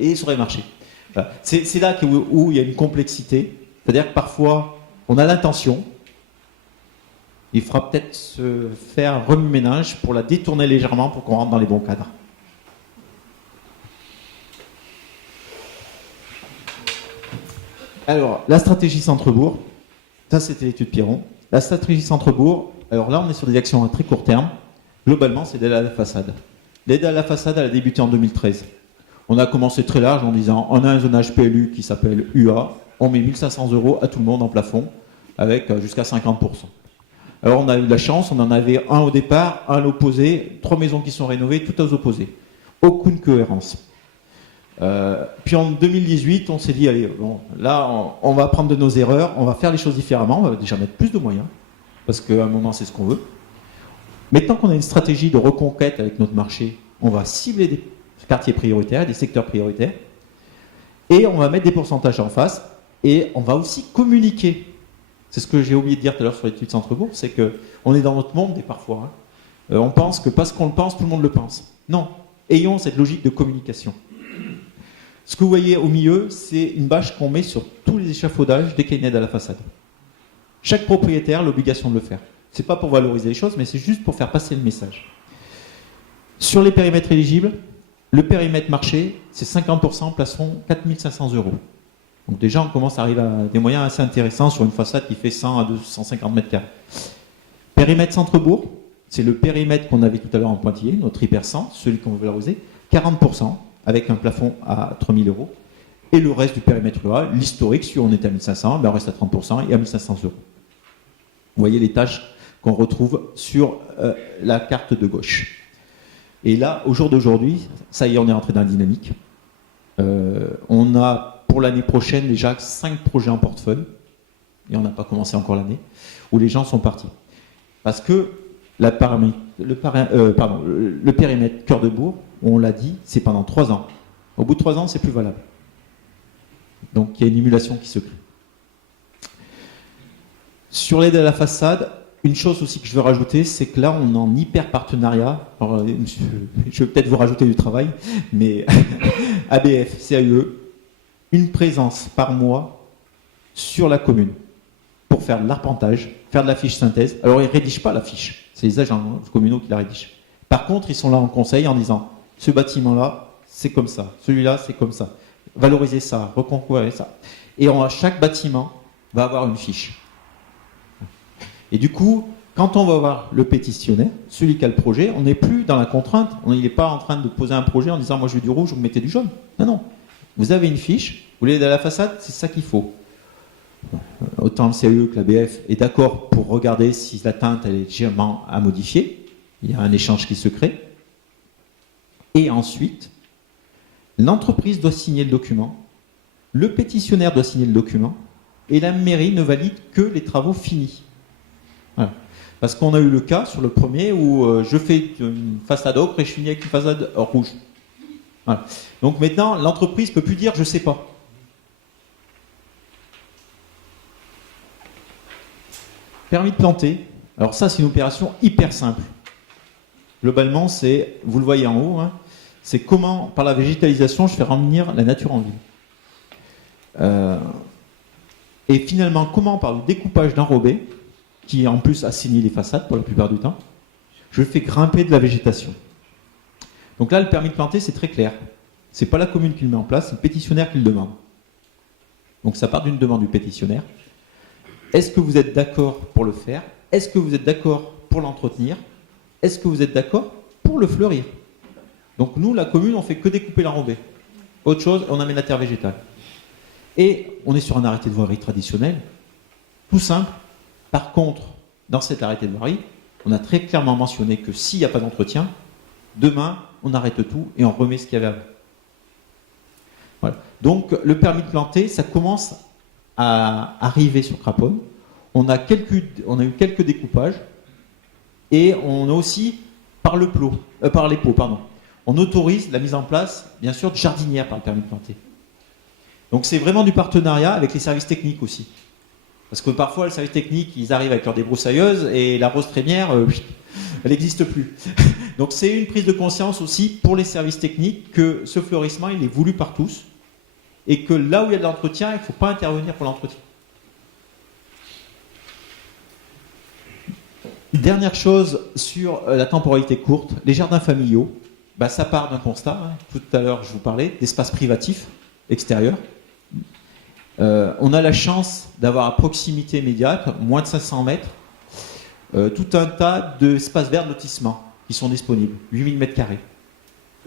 et ça aurait marché. Voilà. C'est là où il y a une complexité. C'est-à-dire que parfois, on a l'intention, il faudra peut-être se faire un remue-ménage pour la détourner légèrement pour qu'on rentre dans les bons cadres. Alors, la stratégie centre-bourg, ça c'était l'étude Piron. La stratégie centre-bourg, alors là on est sur des actions à très court terme. Globalement, c'est l'aide à la façade. L'aide à la façade, elle a débuté en 2013. On a commencé très large en disant on a un zonage PLU qui s'appelle UA, on met 1 500 € à tout le monde en plafond, avec jusqu'à 50%. Alors on a eu de la chance, on en avait un au départ, un à l'opposé, 3 maisons qui sont rénovées, toutes aux opposés. Aucune cohérence. Puis en 2018, on s'est dit allez, bon, là on va apprendre de nos erreurs, on va faire les choses différemment, on va déjà mettre plus de moyens, parce qu'à un moment c'est ce qu'on veut. Maintenant qu'on a une stratégie de reconquête avec notre marché, on va cibler des quartiers prioritaires, des secteurs prioritaires, et on va mettre des pourcentages en face, et on va aussi communiquer. C'est ce que j'ai oublié de dire tout à l'heure sur l'étude Centre-Bourg, c'est qu'on est dans notre monde et parfois, on pense que parce qu'on le pense, tout le monde le pense. Non, ayons cette logique de communication. Ce que vous voyez au milieu, c'est une bâche qu'on met sur tous les échafaudages dès qu'il y a une aide à la façade. Chaque propriétaire a l'obligation de le faire. C'est pas pour valoriser les choses, mais c'est juste pour faire passer le message. Sur les périmètres éligibles, Le périmètre marché, c'est 50%, plafond 4 500 euros. Donc déjà, on commence à arriver à des moyens assez intéressants sur une façade qui fait 100 à 250 mètres carrés. Périmètre centre-bourg, c'est le périmètre qu'on avait tout à l'heure en pointillé, notre hyper 100, celui qu'on veut valoriser, 40%, avec un plafond à 3 000 euros. Et le reste du périmètre rural, l'historique, si on est à 1500, ben on reste à 30% et à 1500 euros. Vous voyez les tâches qu'on retrouve sur la carte de gauche. Et là, au jour d'aujourd'hui, ça y est, on est rentré dans la dynamique. On a pour l'année prochaine déjà 5 projets en portefeuille, et on n'a pas commencé encore l'année, où les gens sont partis. Parce que le périmètre cœur de bourg, on l'a dit, c'est pendant 3 ans. Au bout de 3 ans, c'est plus valable. Donc il y a une émulation qui se crée. Sur l'aide à la façade, une chose aussi que je veux rajouter, c'est que là, on est en hyper partenariat. Alors, je vais peut-être vous rajouter du travail, mais ABF, CAUE, une présence par mois sur la commune pour faire de l'arpentage, faire de la fiche synthèse. Alors, ils ne rédigent pas la fiche, c'est les agents communaux qui la rédigent. Par contre, ils sont là en conseil en disant ce bâtiment-là, c'est comme ça, celui-là, c'est comme ça. Valoriser ça, reconquérir ça. Et chaque bâtiment va avoir une fiche. Et du coup, quand on va voir le pétitionnaire, celui qui a le projet, on n'est plus dans la contrainte. Il n'est pas en train de poser un projet en disant moi je veux du rouge, vous mettez du jaune. Non, non. Vous avez une fiche, vous voulez de la façade, c'est ça qu'il faut. Autant le CAE que la BF est d'accord pour regarder si la teinte elle est légèrement à modifier. Il y a un échange qui se crée. Et ensuite, l'entreprise doit signer le document, le pétitionnaire doit signer le document, et la mairie ne valide que les travaux finis. Voilà. Parce qu'on a eu le cas sur le premier où je fais une façade ocre et je finis avec une façade rouge. Voilà. Donc maintenant, l'entreprise ne peut plus dire je ne sais pas. Permis de planter. Alors ça, c'est une opération hyper simple. Globalement, c'est, vous le voyez en haut, hein, c'est comment, par la végétalisation, je fais revenir la nature en ville. Et finalement, comment, par le découpage d'enrobés, qui en plus assainit les façades pour la plupart du temps, je fais grimper de la végétation. Donc là, le permis de planter, c'est très clair. Ce n'est pas la commune qui le met en place, c'est le pétitionnaire qui le demande. Donc ça part d'une demande du pétitionnaire. Est-ce que vous êtes d'accord pour le faire? Est-ce que vous êtes d'accord pour l'entretenir? Est-ce que vous êtes d'accord pour le fleurir? Donc nous, la commune, on fait que découper l'enrobé. Autre chose, on amène la terre végétale. Et on est sur un arrêté de voirie traditionnel, tout simple. Par contre, dans cet arrêté de voirie, on a très clairement mentionné que s'il n'y a pas d'entretien, demain, on arrête tout et on remet ce qu'il y avait avant. Voilà. Donc, le permis de planter, ça commence à arriver sur Craponne. On a eu quelques découpages et on a aussi, par les pots, on autorise la mise en place, bien sûr, de jardinières par le permis de planter. Donc, c'est vraiment du partenariat avec les services techniques aussi. Parce que parfois, le service technique, ils arrivent avec leur débroussailleuse et la rose trémière, elle n'existe plus. Donc c'est une prise de conscience aussi pour les services techniques que ce fleurissement, il est voulu par tous et que là où il y a de l'entretien, il ne faut pas intervenir pour l'entretien. Dernière chose sur la temporalité courte, les jardins familiaux, ça part d'un constat. Hein. Tout à l'heure, je vous parlais d'espaces privatifs extérieurs. On a la chance d'avoir à proximité immédiate, moins de 500 mètres, tout un tas d'espaces verts de lotissement qui sont disponibles, 8000 mètres carrés.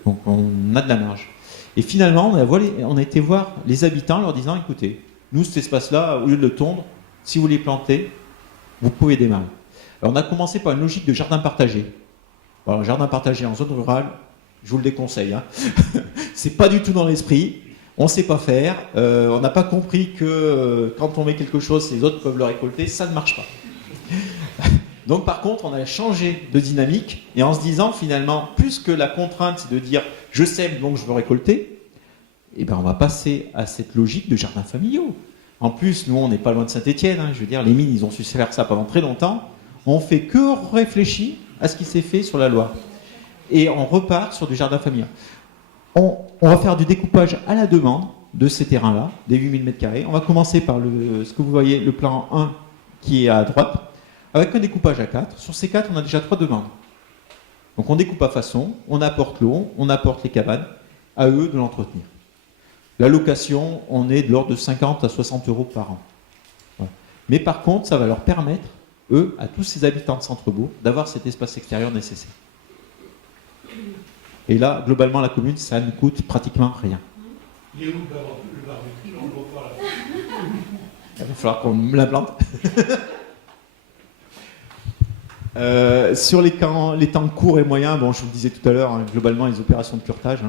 Donc on a de la marge. Et finalement, on a été voir les habitants en leur disant, écoutez, nous cet espace-là, au lieu de le tondre, si vous voulez planter, vous pouvez démarrer. Alors on a commencé par une logique de jardin partagé. Alors jardin partagé en zone rurale, je vous le déconseille. Hein. C'est pas du tout dans l'esprit. On ne sait pas faire, on n'a pas compris que quand on met quelque chose, les autres peuvent le récolter, ça ne marche pas. Donc par contre, on a changé de dynamique, et en se disant finalement, plus que la contrainte, c'est de dire « je sème, donc je veux récolter », on va passer à cette logique de jardins familiaux. En plus, nous, on n'est pas loin de Saint-Étienne, hein, je veux dire, les mines, ils ont su faire ça pendant très longtemps, on fait que réfléchir à ce qui s'est fait sur la Loire. Et on repart sur du jardin familial. On va faire du découpage à la demande de ces terrains-là, des 8000 m². On va commencer par ce que vous voyez, le plan 1 qui est à droite, avec un découpage à 4. Sur ces 4, on a déjà 3 demandes. Donc on découpe à façon, on apporte l'eau, on apporte les cabanes, à eux de l'entretenir. La location, on est de l'ordre de 50 à 60 euros par an. Voilà. Mais par contre, ça va leur permettre, eux, à tous ces habitants de centre-bourg, d'avoir cet espace extérieur nécessaire. Et là, globalement, la commune, ça ne coûte pratiquement rien. Il est où le barbecue? On le voit pas là. Il va falloir qu'on me l'implante. Sur les temps courts et moyens, bon, je vous le disais tout à l'heure, hein, globalement, les opérations de curtage.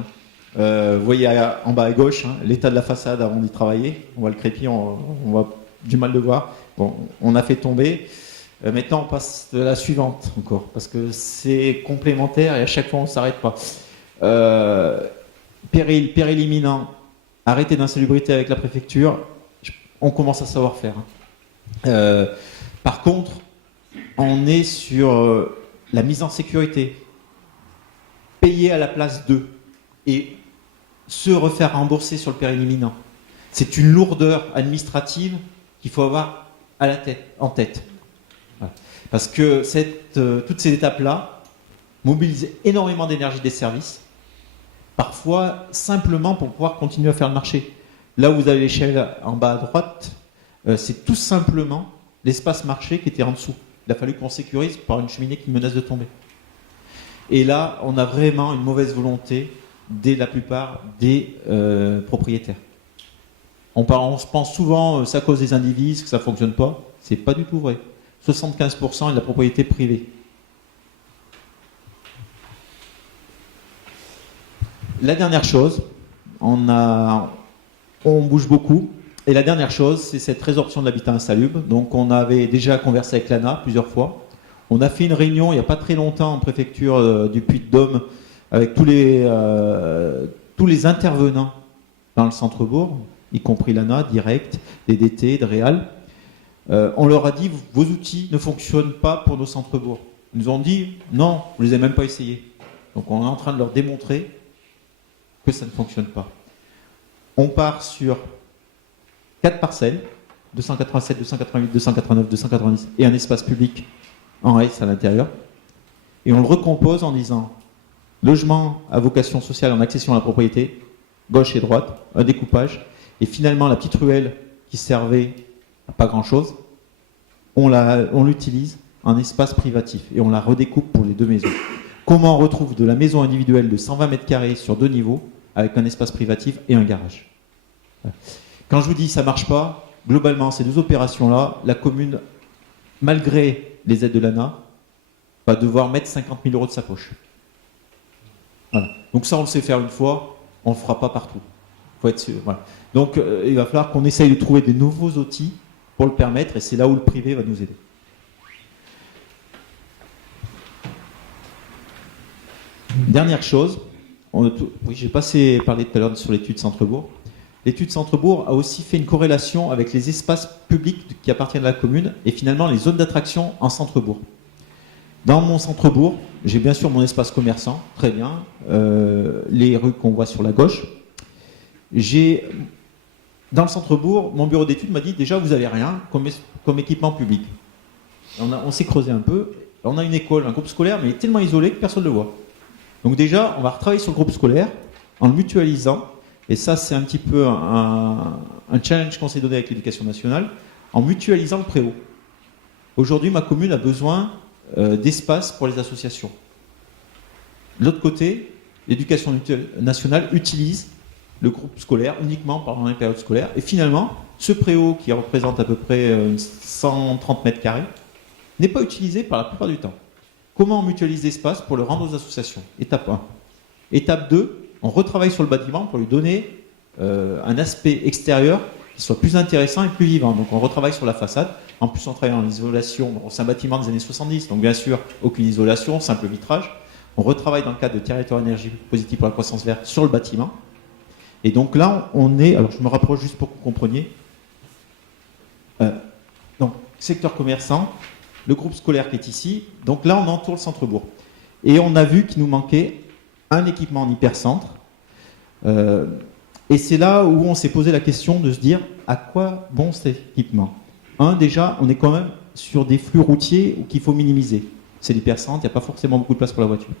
Vous voyez en bas à gauche, hein, l'état de la façade avant d'y travailler. On voit le crépi, on voit du mal de voir. Bon, on a fait tomber. Maintenant, on passe à la suivante encore, parce que c'est complémentaire et à chaque fois, on ne s'arrête pas. Péril imminent, arrêté d'insalubrité avec la préfecture, on commence à savoir faire. Par contre, on est sur la mise en sécurité, payer à la place d'eux et se refaire rembourser sur le péril imminent. C'est une lourdeur administrative qu'il faut avoir en tête. Voilà. Parce que toutes ces étapes-là mobilisent énormément d'énergie des services, parfois simplement pour pouvoir continuer à faire le marché. Là où vous avez l'échelle en bas à droite, c'est tout simplement l'espace marché qui était en dessous. Il a fallu qu'on sécurise par une cheminée qui menace de tomber. Et là, on a vraiment une mauvaise volonté dès la plupart des propriétaires. On se pense souvent c'est à cause des indivises que ça ne fonctionne pas. C'est pas du tout vrai. 75% est de la propriété privée. La dernière chose, on bouge beaucoup. Et la dernière chose, c'est cette résorption de l'habitat insalubre. Donc on avait déjà conversé avec l'ANA plusieurs fois. On a fait une réunion il n'y a pas très longtemps en préfecture du Puy-de-Dôme avec tous les intervenants dans le centre-bourg, y compris l'ANA, Direct, DDT, DREAL. On leur a dit, vos outils ne fonctionnent pas pour nos centres-bourgs. Ils nous ont dit, non, vous ne les avez même pas essayés. Donc on est en train de leur démontrer que ça ne fonctionne pas. On part sur 4 parcelles, 287, 288, 289, 290 et un espace public en S à l'intérieur. Et on le recompose en disant logement à vocation sociale en accession à la propriété, gauche et droite, un découpage. Et finalement, la petite ruelle qui servait à pas grand-chose, on l'utilise en espace privatif et on la redécoupe pour les deux maisons. Comment on retrouve de la maison individuelle de 120 mètres carrés sur 2 niveaux avec un espace privatif et un garage. Quand je vous dis ça ne marche pas, globalement, ces deux opérations-là, la commune, malgré les aides de l'ANA, va devoir mettre 50 000 € de sa poche. Voilà. Donc ça, on le sait faire une fois, on ne le fera pas partout. Faut être sûr, voilà. Donc il va falloir qu'on essaye de trouver des nouveaux outils pour le permettre, et c'est là où le privé va nous aider. Dernière chose, j'ai parlé tout à l'heure sur l'étude Centre-Bourg. L'étude Centre-Bourg a aussi fait une corrélation avec les espaces publics qui appartiennent à la commune et finalement les zones d'attraction en Centre-Bourg. Dans mon Centre-Bourg, j'ai bien sûr mon espace commerçant, très bien, les rues qu'on voit sur la gauche. Dans le Centre-Bourg, mon bureau d'études m'a dit déjà vous n'avez rien comme équipement public. On s'est creusé un peu, on a une école, un groupe scolaire, mais il est tellement isolé que personne ne le voit. Donc déjà, on va retravailler sur le groupe scolaire en le mutualisant. Et ça, c'est un petit peu un challenge qu'on s'est donné avec l'éducation nationale, en mutualisant le préau. Aujourd'hui, ma commune a besoin d'espace pour les associations. De l'autre côté, l'éducation nationale utilise le groupe scolaire uniquement pendant les périodes scolaires. Et finalement, ce préau, qui représente à peu près 130 mètres carrés, n'est pas utilisé par la plupart du temps. Comment on mutualise l'espace pour le rendre aux associations? Étape 1. Étape 2, on retravaille sur le bâtiment pour lui donner un aspect extérieur qui soit plus intéressant et plus vivant. Donc on retravaille sur la façade. En plus, on travaille en isolation. Bon, c'est un bâtiment des années 70, donc bien sûr, aucune isolation, simple vitrage. On retravaille dans le cadre de territoire énergie positive pour la croissance verte sur le bâtiment. Et donc là, on est... Alors je me rapproche juste pour que vous compreniez. Donc, secteur commerçant, le groupe scolaire qui est ici. Donc là, on entoure le centre-bourg. Et on a vu qu'il nous manquait un équipement en hypercentre. Et c'est là où on s'est posé la question de se dire à quoi bon cet équipement. Déjà, on est quand même sur des flux routiers qu'il faut minimiser. C'est l'hypercentre, il n'y a pas forcément beaucoup de place pour la voiture.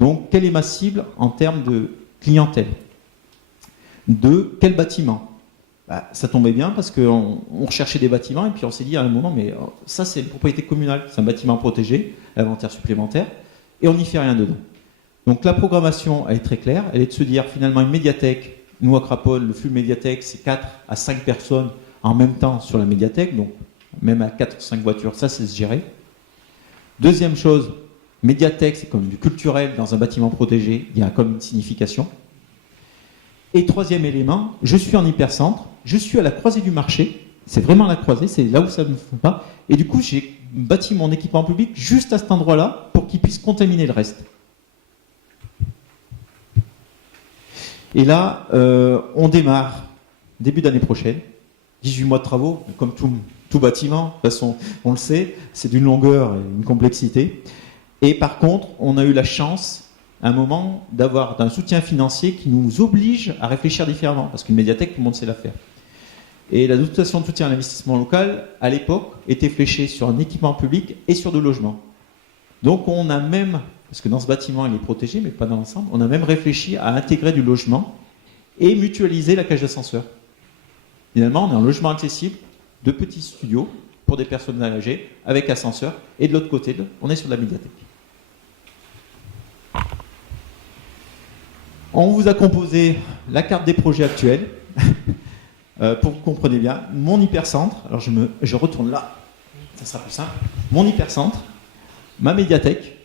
Donc, quelle est ma cible en termes de clientèle? 2, quel bâtiment? Ça tombait bien parce qu'on recherchait des bâtiments et puis on s'est dit à un moment, mais ça c'est une propriété communale, c'est un bâtiment protégé, inventaire supplémentaire, et on n'y fait rien dedans. Donc la programmation, elle est très claire, elle est de se dire finalement une médiathèque, nous à Craponne, le flux médiathèque, c'est 4 à 5 personnes en même temps sur la médiathèque, donc même à 4 ou 5 voitures, ça c'est se gérer. Deuxième chose, médiathèque, c'est comme du culturel dans un bâtiment protégé, il y a comme une signification. Et troisième élément, je suis en hypercentre, je suis à la croisée du marché, c'est vraiment la croisée, c'est là où ça ne me fait pas, et du coup j'ai bâti mon équipement public juste à cet endroit-là pour qu'il puisse contaminer le reste. Et là, on démarre début d'année prochaine, 18 mois de travaux, comme tout bâtiment, de toute façon on le sait, c'est d'une longueur et une complexité. Et par contre, on a eu la chance à un moment d'avoir un soutien financier qui nous oblige à réfléchir différemment, parce qu'une médiathèque, tout le monde sait la faire. Et la dotation de soutien à l'investissement local, à l'époque, était fléchée sur un équipement public et sur de logements. Donc on a même, parce que dans ce bâtiment il est protégé, mais pas dans l'ensemble, on a même réfléchi à intégrer du logement et mutualiser la cage d'ascenseur. Finalement, on a un logement accessible, de petits studios pour des personnes âgées, avec ascenseur, et de l'autre côté, on est sur la médiathèque. On vous a composé la carte des projets actuels, pour que vous compreniez bien. Mon hypercentre, alors je retourne là, ça sera plus simple. Mon hypercentre, ma médiathèque,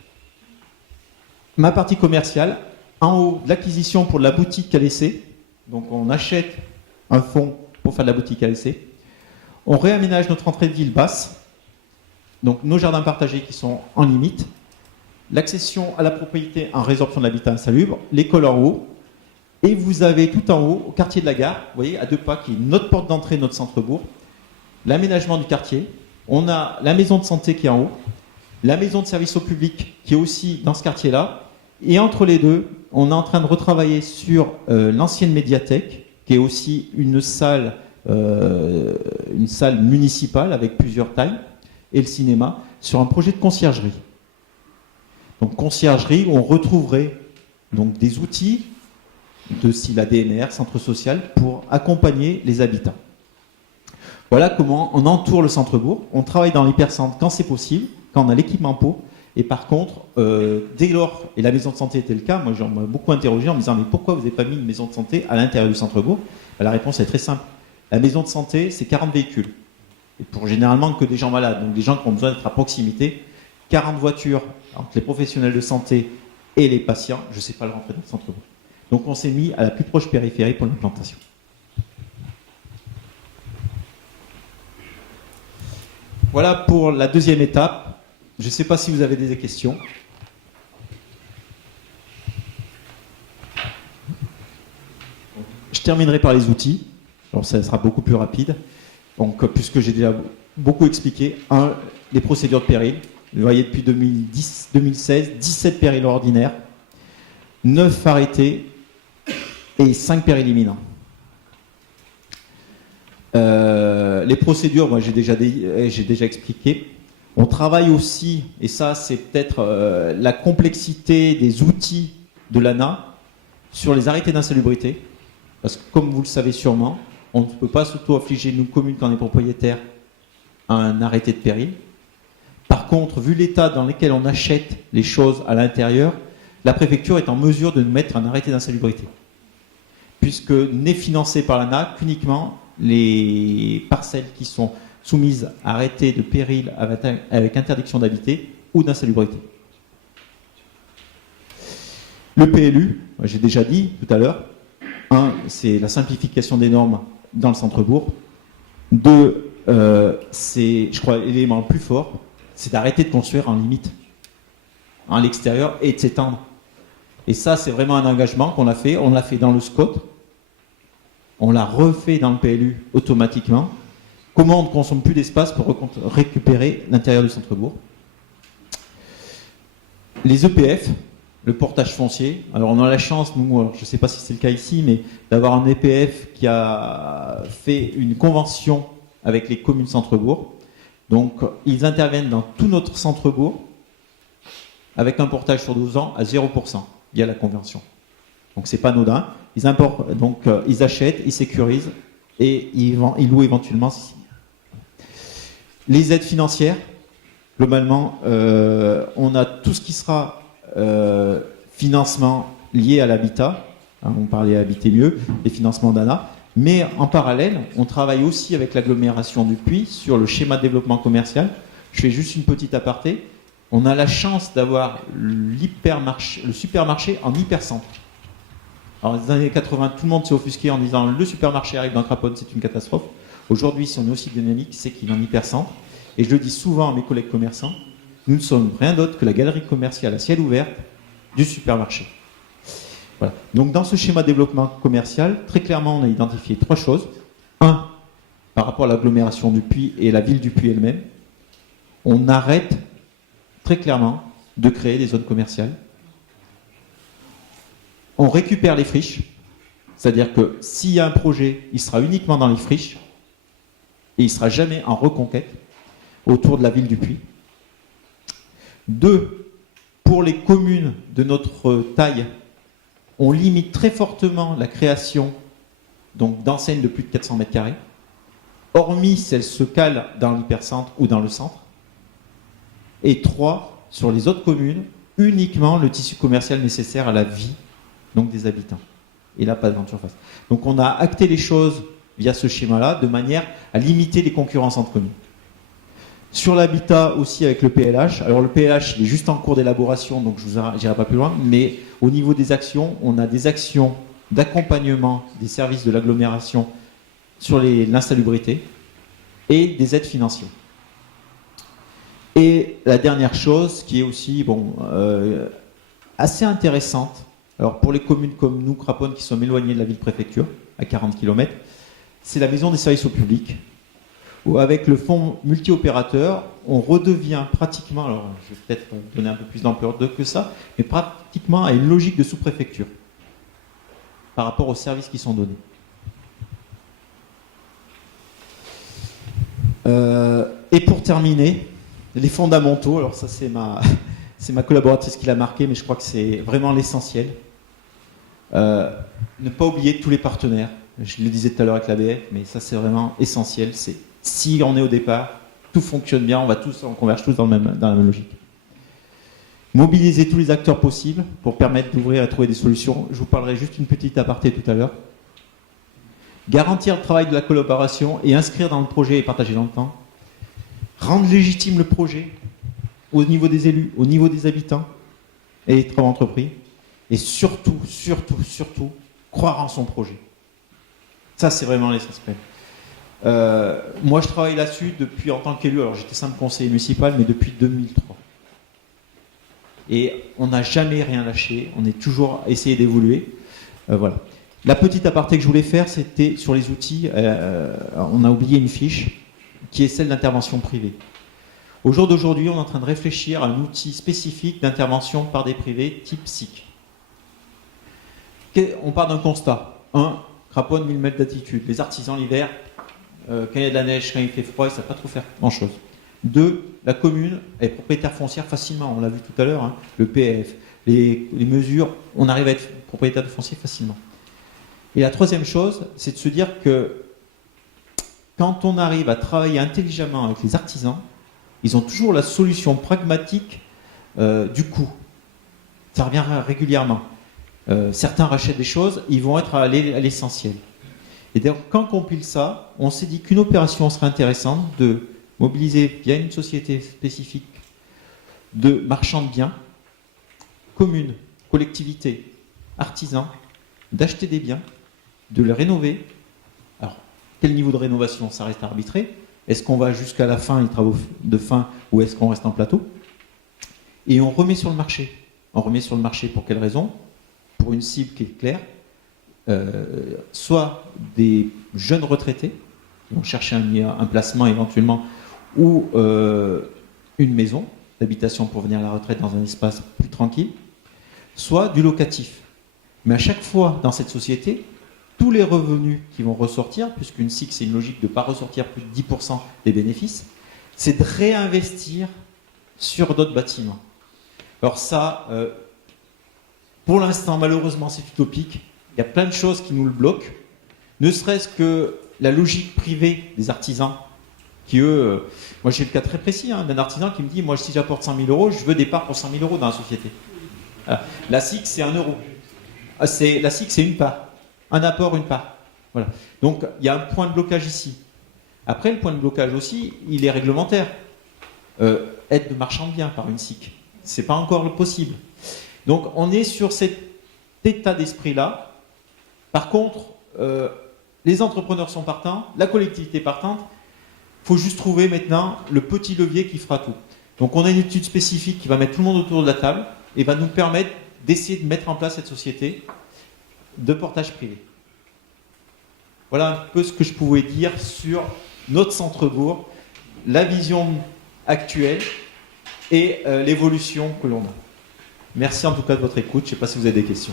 ma partie commerciale, en haut de l'acquisition pour la boutique à laisser. Donc on achète un fonds pour faire de la boutique à laisser. On réaménage notre entrée de ville basse, donc nos jardins partagés qui sont en limite. L'accession à la propriété en résorption de l'habitat insalubre, l'école en haut, et vous avez tout en haut, au quartier de la gare, vous voyez, à 2 pas, qui est notre porte d'entrée, notre centre-bourg, l'aménagement du quartier, on a la maison de santé qui est en haut, la maison de service au public qui est aussi dans ce quartier-là, et entre les deux, on est en train de retravailler sur l'ancienne médiathèque, qui est aussi une salle municipale avec plusieurs tailles, et le cinéma, sur un projet de conciergerie. Donc conciergerie, où on retrouverait donc des outils de style ADMR, centre social, pour accompagner les habitants. Voilà comment on entoure le centre-bourg. On travaille dans l'hypercentre quand c'est possible, quand on a l'équipement pour. Et par contre, dès lors, et la maison de santé était le cas, moi j'en ai beaucoup interrogé en me disant mais pourquoi vous n'avez pas mis une maison de santé à l'intérieur du centre-bourg? La réponse est très simple. La maison de santé, c'est 40 véhicules. Et pour généralement que des gens malades, donc des gens qui ont besoin d'être à proximité, 40 voitures entre les professionnels de santé et les patients, je ne sais pas le rentrer dans le centre-bourg. Donc on s'est mis à la plus proche périphérie pour l'implantation. Voilà pour la deuxième étape. Je ne sais pas si vous avez des questions. Je terminerai par les outils. Alors ça sera beaucoup plus rapide. Donc, puisque j'ai déjà beaucoup expliqué. Les procédures de péril. Vous voyez depuis 2016, 17 périls ordinaires, 9 arrêtés et 5 périls imminents. Les procédures, moi j'ai déjà expliqué. On travaille aussi, et ça c'est peut-être la complexité des outils de l'ANA, sur les arrêtés d'insalubrité. Parce que comme vous le savez sûrement, on ne peut pas s'auto-affliger, nous communes, quand on est propriétaire, à un arrêté de péril. Par contre, vu l'état dans lequel on achète les choses à l'intérieur, la préfecture est en mesure de nous mettre un arrêté d'insalubrité. Puisque n'est financé par l'ANA qu'uniquement les parcelles qui sont soumises à arrêté de péril avec interdiction d'habiter ou d'insalubrité. Le PLU, j'ai déjà dit tout à l'heure, 1, c'est la simplification des normes dans le centre-bourg. 2, c'est, je crois, l'élément le plus fort, c'est d'arrêter de construire en limite, à l'extérieur, et de s'étendre. Et ça, c'est vraiment un engagement qu'on a fait. On l'a fait dans le SCOT, on l'a refait dans le PLU automatiquement. Comment on ne consomme plus d'espace pour récupérer l'intérieur du centre-bourg. Les EPF, le portage foncier. Alors on a la chance, nous, alors je ne sais pas si c'est le cas ici, mais d'avoir un EPF qui a fait une convention avec les communes centre-bourg. Donc ils interviennent dans tout notre centre-bourg avec un portage sur 12 ans à 0% via la conversion. Donc c'est pas anodin. Ils importent, donc ils achètent, ils sécurisent et ils louent éventuellement. Les aides financières, globalement, on a tout ce qui sera financement lié à l'habitat. Hein, on parlait Habiter mieux, les financements d'ANA. Mais en parallèle, on travaille aussi avec l'agglomération du Puy sur le schéma de développement commercial. Je fais juste une petite aparté. On a la chance d'avoir le supermarché en hypercentre. Alors, dans les années 80, tout le monde s'est offusqué en disant le supermarché arrive dans Craponne, c'est une catastrophe. Aujourd'hui, si on est aussi dynamique, c'est qu'il est en hypercentre. Et je le dis souvent à mes collègues commerçants, nous ne sommes rien d'autre que la galerie commerciale à ciel ouvert du supermarché. Voilà. Donc, dans ce schéma de développement commercial, très clairement, on a identifié 3 choses. 1, par rapport à l'agglomération du Puy et la ville du Puy elle-même, on arrête très clairement de créer des zones commerciales. On récupère les friches, c'est-à-dire que s'il y a un projet, il sera uniquement dans les friches et il ne sera jamais en reconquête autour de la ville du Puy. 2, pour les communes de notre taille, on limite très fortement la création d'enseignes de plus de 400 mètres carrés, hormis si elles se calent dans l'hypercentre ou dans le centre. Et 3, sur les autres communes, uniquement le tissu commercial nécessaire à la vie des habitants. Et là, pas de grande surface. Donc on a acté les choses via ce schéma-là, de manière à limiter les concurrences entre communes. Sur l'habitat aussi avec le PLH. Alors le PLH, il est juste en cours d'élaboration, donc je ne j'irai pas plus loin, mais au niveau des actions, on a des actions d'accompagnement des services de l'agglomération sur l'insalubrité et des aides financières. Et la dernière chose qui est aussi assez intéressante, alors pour les communes comme nous, Craponne, qui sommes éloignées de la ville-préfecture, à 40 km, c'est la maison des services au public, où avec le fonds multi-opérateur, on redevient pratiquement, alors je vais peut-être donner un peu plus d'ampleur que ça, mais pratiquement à une logique de sous-préfecture par rapport aux services qui sont donnés. Et pour terminer, les fondamentaux, alors ça c'est ma collaboratrice qui l'a marqué, mais je crois que c'est vraiment l'essentiel. Ne pas oublier tous les partenaires. Je le disais tout à l'heure avec l'ABF, mais ça c'est vraiment essentiel. C'est si on est au départ, tout fonctionne bien, on converge tous dans la même logique. Mobiliser tous les acteurs possibles pour permettre d'ouvrir et trouver des solutions. Je vous parlerai juste une petite aparté tout à l'heure. Garantir le travail de la collaboration et inscrire dans le projet et partager dans le temps. Rendre légitime le projet au niveau des élus, au niveau des habitants et des travaux entrepris. Et surtout, croire en son projet. Ça, c'est vraiment l'essentiel. Moi, je travaille là-dessus depuis, en tant qu'élu, alors j'étais simple conseiller municipal, mais depuis 2003. Et on n'a jamais rien lâché, on est toujours essayé d'évoluer. Voilà. La petite aparté que je voulais faire, c'était sur les outils. On a oublié une fiche, qui est celle d'intervention privée. Au jour d'aujourd'hui, on est en train de réfléchir à un outil spécifique d'intervention par des privés type SIC. On part d'un constat. 1, Craponne, 1000 mètres d'altitude. Les artisans l'hiver, quand il y a de la neige, quand il fait froid, ils ne savent pas trop faire grand-chose. 2, la commune est propriétaire foncière facilement. On l'a vu tout à l'heure, hein, le PF, les mesures, on arrive à être propriétaire de foncier facilement. Et la troisième chose, c'est de se dire que quand on arrive à travailler intelligemment avec les artisans, ils ont toujours la solution pragmatique du coût. Ça revient régulièrement. Certains rachètent des choses, ils vont être à l'essentiel. Et d'ailleurs, quand on compile ça, on s'est dit qu'une opération serait intéressante de mobiliser via une société spécifique de marchands de biens, communes, collectivités, artisans, d'acheter des biens, de les rénover. Alors, quel niveau de rénovation, ça reste à arbitrer. Est-ce qu'on va jusqu'à la fin, les travaux de fin, ou est-ce qu'on reste en plateau? Et on remet sur le marché. On remet sur le marché pour quelle raison? Pour une cible qui est claire, soit des jeunes retraités qui vont chercher un placement éventuellement, ou une maison d'habitation pour venir à la retraite dans un espace plus tranquille, soit du locatif. Mais à chaque fois dans cette société, tous les revenus qui vont ressortir, puisqu'une SIC c'est une logique de ne pas ressortir plus de 10% des bénéfices, c'est de réinvestir sur d'autres bâtiments. Alors ça, pour l'instant, malheureusement, c'est utopique. Il y a plein de choses qui nous le bloquent. Ne serait-ce que la logique privée des artisans, qui eux... moi, j'ai le cas très précis d'un artisan qui me dit, moi, si j'apporte 100 000 euros, je veux des parts pour 100 000 euros dans la société. La SIC, c'est 1 euro. La SIC, c'est une part. Un apport, une part. Voilà. Donc, il y a un point de blocage ici. Après, le point de blocage aussi, il est réglementaire. Aide de marchand de biens par une SIC. C'est pas encore possible. Donc, on est sur cet état d'esprit-là. Par contre, les entrepreneurs sont partants, la collectivité est partante. Il faut juste trouver maintenant le petit levier qui fera tout. Donc, on a une étude spécifique qui va mettre tout le monde autour de la table et va nous permettre d'essayer de mettre en place cette société de portage privé. Voilà un peu ce que je pouvais dire sur notre centre-bourg, la vision actuelle et l'évolution que l'on a. Merci en tout cas de votre écoute. Je ne sais pas si vous avez des questions.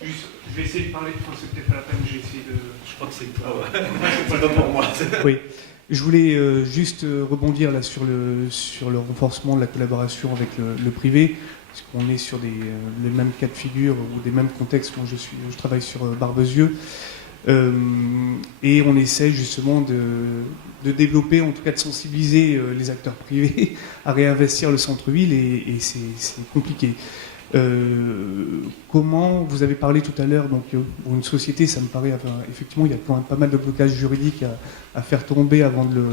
Juste, je vais essayer de parler, c'est peut-être pas la peine, j'ai essayé de... Je crois que c'est toi. C'est pas pour moi. Oui. Je voulais juste rebondir là sur le renforcement de la collaboration avec le privé, parce qu'on est sur les mêmes cas de figure ou des mêmes contextes. Moi, je travaille sur Barbezieux, et on essaie justement de développer, en tout cas de sensibiliser les acteurs privés à réinvestir le centre-ville, et c'est compliqué. Comment, vous avez parlé tout à l'heure, donc pour une société, ça me paraît, enfin, effectivement, il y a quand même pas mal de blocages juridiques à faire tomber avant de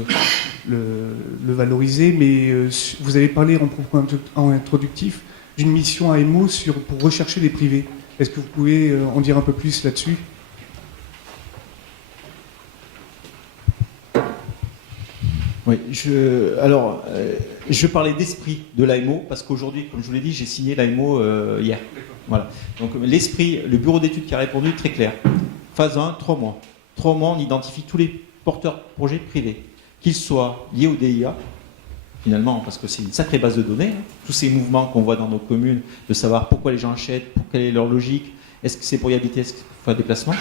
le valoriser, mais vous avez parlé en propos introductif d'une mission AMO pour rechercher des privés. Est-ce que vous pouvez en dire un peu plus là-dessus ? Oui, je parlais d'esprit de l'AMO, parce qu'aujourd'hui, comme je vous l'ai dit, j'ai signé l'AMO hier. Voilà. Donc l'esprit, le bureau d'études qui a répondu est très clair. Phase 1, 3 mois. 3 mois, on identifie tous les porteurs de projets privés, qu'ils soient liés au DIA, finalement, parce que c'est une sacrée base de données, tous ces mouvements qu'on voit dans nos communes, de savoir pourquoi les gens achètent, quelle est leur logique, est-ce que c'est pour y habiter, est-ce qu'il faut faire des déplacements.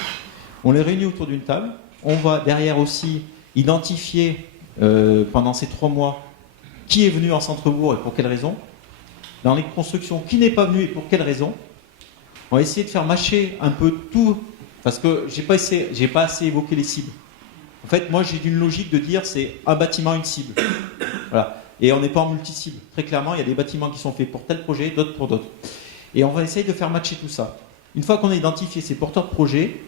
On les réunit autour d'une table. On va derrière aussi identifier pendant ces 3 mois qui est venu en centre-bourg et pour quelle raison. Dans les constructions, qui n'est pas venu et pour quelle raison. On va essayer de faire matcher un peu tout, parce que j'ai pas assez évoqué les cibles. En fait, moi j'ai une logique de dire c'est un bâtiment, une cible. Voilà. Et on n'est pas en multi-cible. Très clairement, il y a des bâtiments qui sont faits pour tel projet, d'autres pour d'autres. Et on va essayer de faire matcher tout ça. Une fois qu'on a identifié ces porteurs de projets,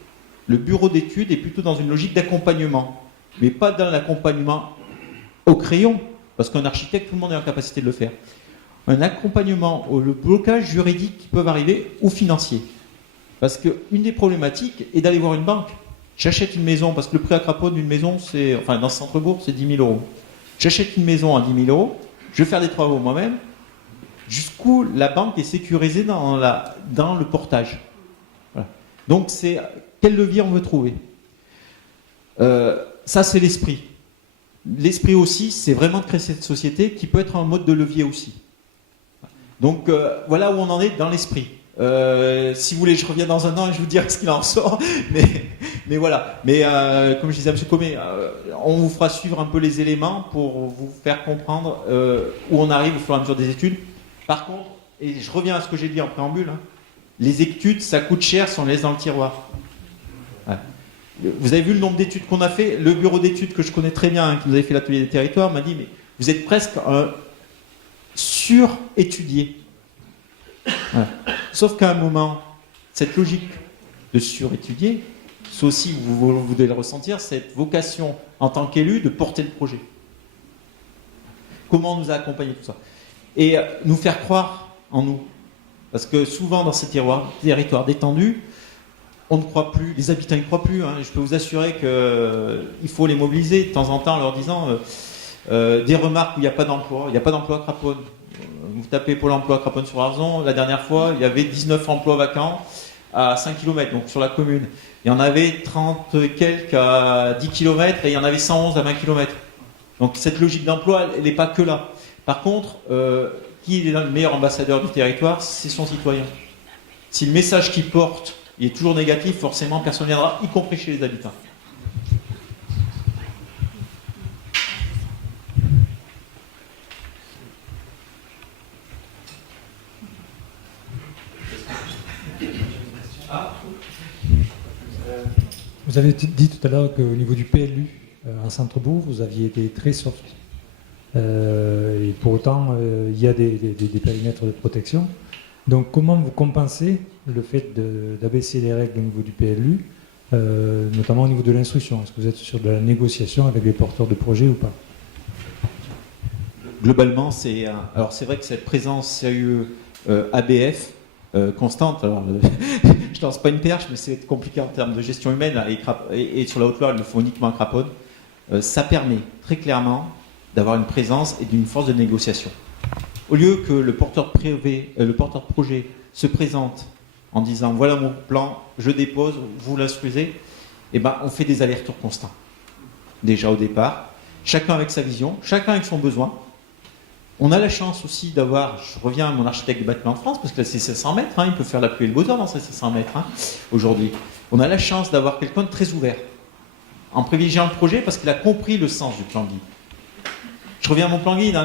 le bureau d'études est plutôt dans une logique d'accompagnement, mais pas dans l'accompagnement au crayon, parce qu'un architecte, tout le monde est en capacité de le faire. Un accompagnement au blocage juridique qui peuvent arriver ou financier. Parce qu'une des problématiques est d'aller voir une banque. J'achète une maison, parce que le prix à crapaud d'une maison, dans ce centre-bourg, c'est 10 000 euros. J'achète une maison à 10 000 euros, je vais faire des travaux moi-même, jusqu'où la banque est sécurisée dans le portage. Voilà. Donc, c'est quel levier on veut trouver. Ça, c'est l'esprit. L'esprit aussi, c'est vraiment de créer cette société qui peut être un mode de levier aussi. Donc, voilà où on en est dans l'esprit. Si vous voulez, je reviens dans un an et je vous dirai ce qu'il en sort. Mais voilà. Mais comme je disais à M. Comé, on vous fera suivre un peu les éléments pour vous faire comprendre où on arrive au fur et à mesure des études. Par contre, et je reviens à ce que j'ai dit en préambule, les études, ça coûte cher si on les laisse dans le tiroir. Ouais. Vous avez vu le nombre d'études qu'on a fait. Le bureau d'études que je connais très bien, qui nous avait fait l'atelier des territoires, m'a dit mais vous êtes presque un surétudié. Voilà. Sauf qu'à un moment, cette logique de surétudier, c'est aussi, vous devez le ressentir, cette vocation en tant qu'élu de porter le projet. Comment on nous a accompagnés tout ça. Et nous faire croire en nous. Parce que souvent dans ces territoires détendus, on ne croit plus, les habitants ne croient plus. Je peux vous assurer qu'il faut les mobiliser de temps en temps en leur disant des remarques où il n'y a pas d'emploi. Il n'y a pas d'emploi à Craponne. Vous tapez Pôle emploi à Craponne-sur-Arzon, la dernière fois, il y avait 19 emplois vacants à 5 km, donc sur la commune. Il y en avait 30 et quelques à 10 km et il y en avait 111 à 20 km. Donc cette logique d'emploi, elle n'est pas que là. Par contre, qui est le meilleur ambassadeur du territoire? C'est son citoyen. Si le message qu'il porte il est toujours négatif, forcément personne ne viendra, y compris chez les habitants. Vous avez dit tout à l'heure qu'au niveau du PLU, en centre-bourg, vous aviez été très soft. Et pour autant, il y a des périmètres de protection. Donc comment vous compensez le fait d'abaisser les règles au niveau du PLU, notamment au niveau de l'instruction? Est-ce que vous êtes sur de la négociation avec les porteurs de projets ou pas? Globalement, alors c'est vrai que cette présence sérieuse ABF constante, alors je lance pas une perche, mais c'est compliqué en termes de gestion humaine, là, et sur la Haute-Loire, ils le font uniquement à Craponne. Ça permet très clairement d'avoir une présence et d'une force de négociation. Au lieu que le porteur de projet se présente en disant voilà mon plan, je dépose, vous l'instruisez, et ben on fait des allers-retours constants. Déjà au départ, chacun avec sa vision, chacun avec son besoin. On a la chance aussi d'avoir, je reviens à mon architecte de bâtiment de France, parce que là c'est 500 mètres, il peut faire la pluie et le beau temps dans ces 500 mètres aujourd'hui. On a la chance d'avoir quelqu'un de très ouvert, en privilégiant le projet parce qu'il a compris le sens du plan guide. Je reviens à mon plan guide,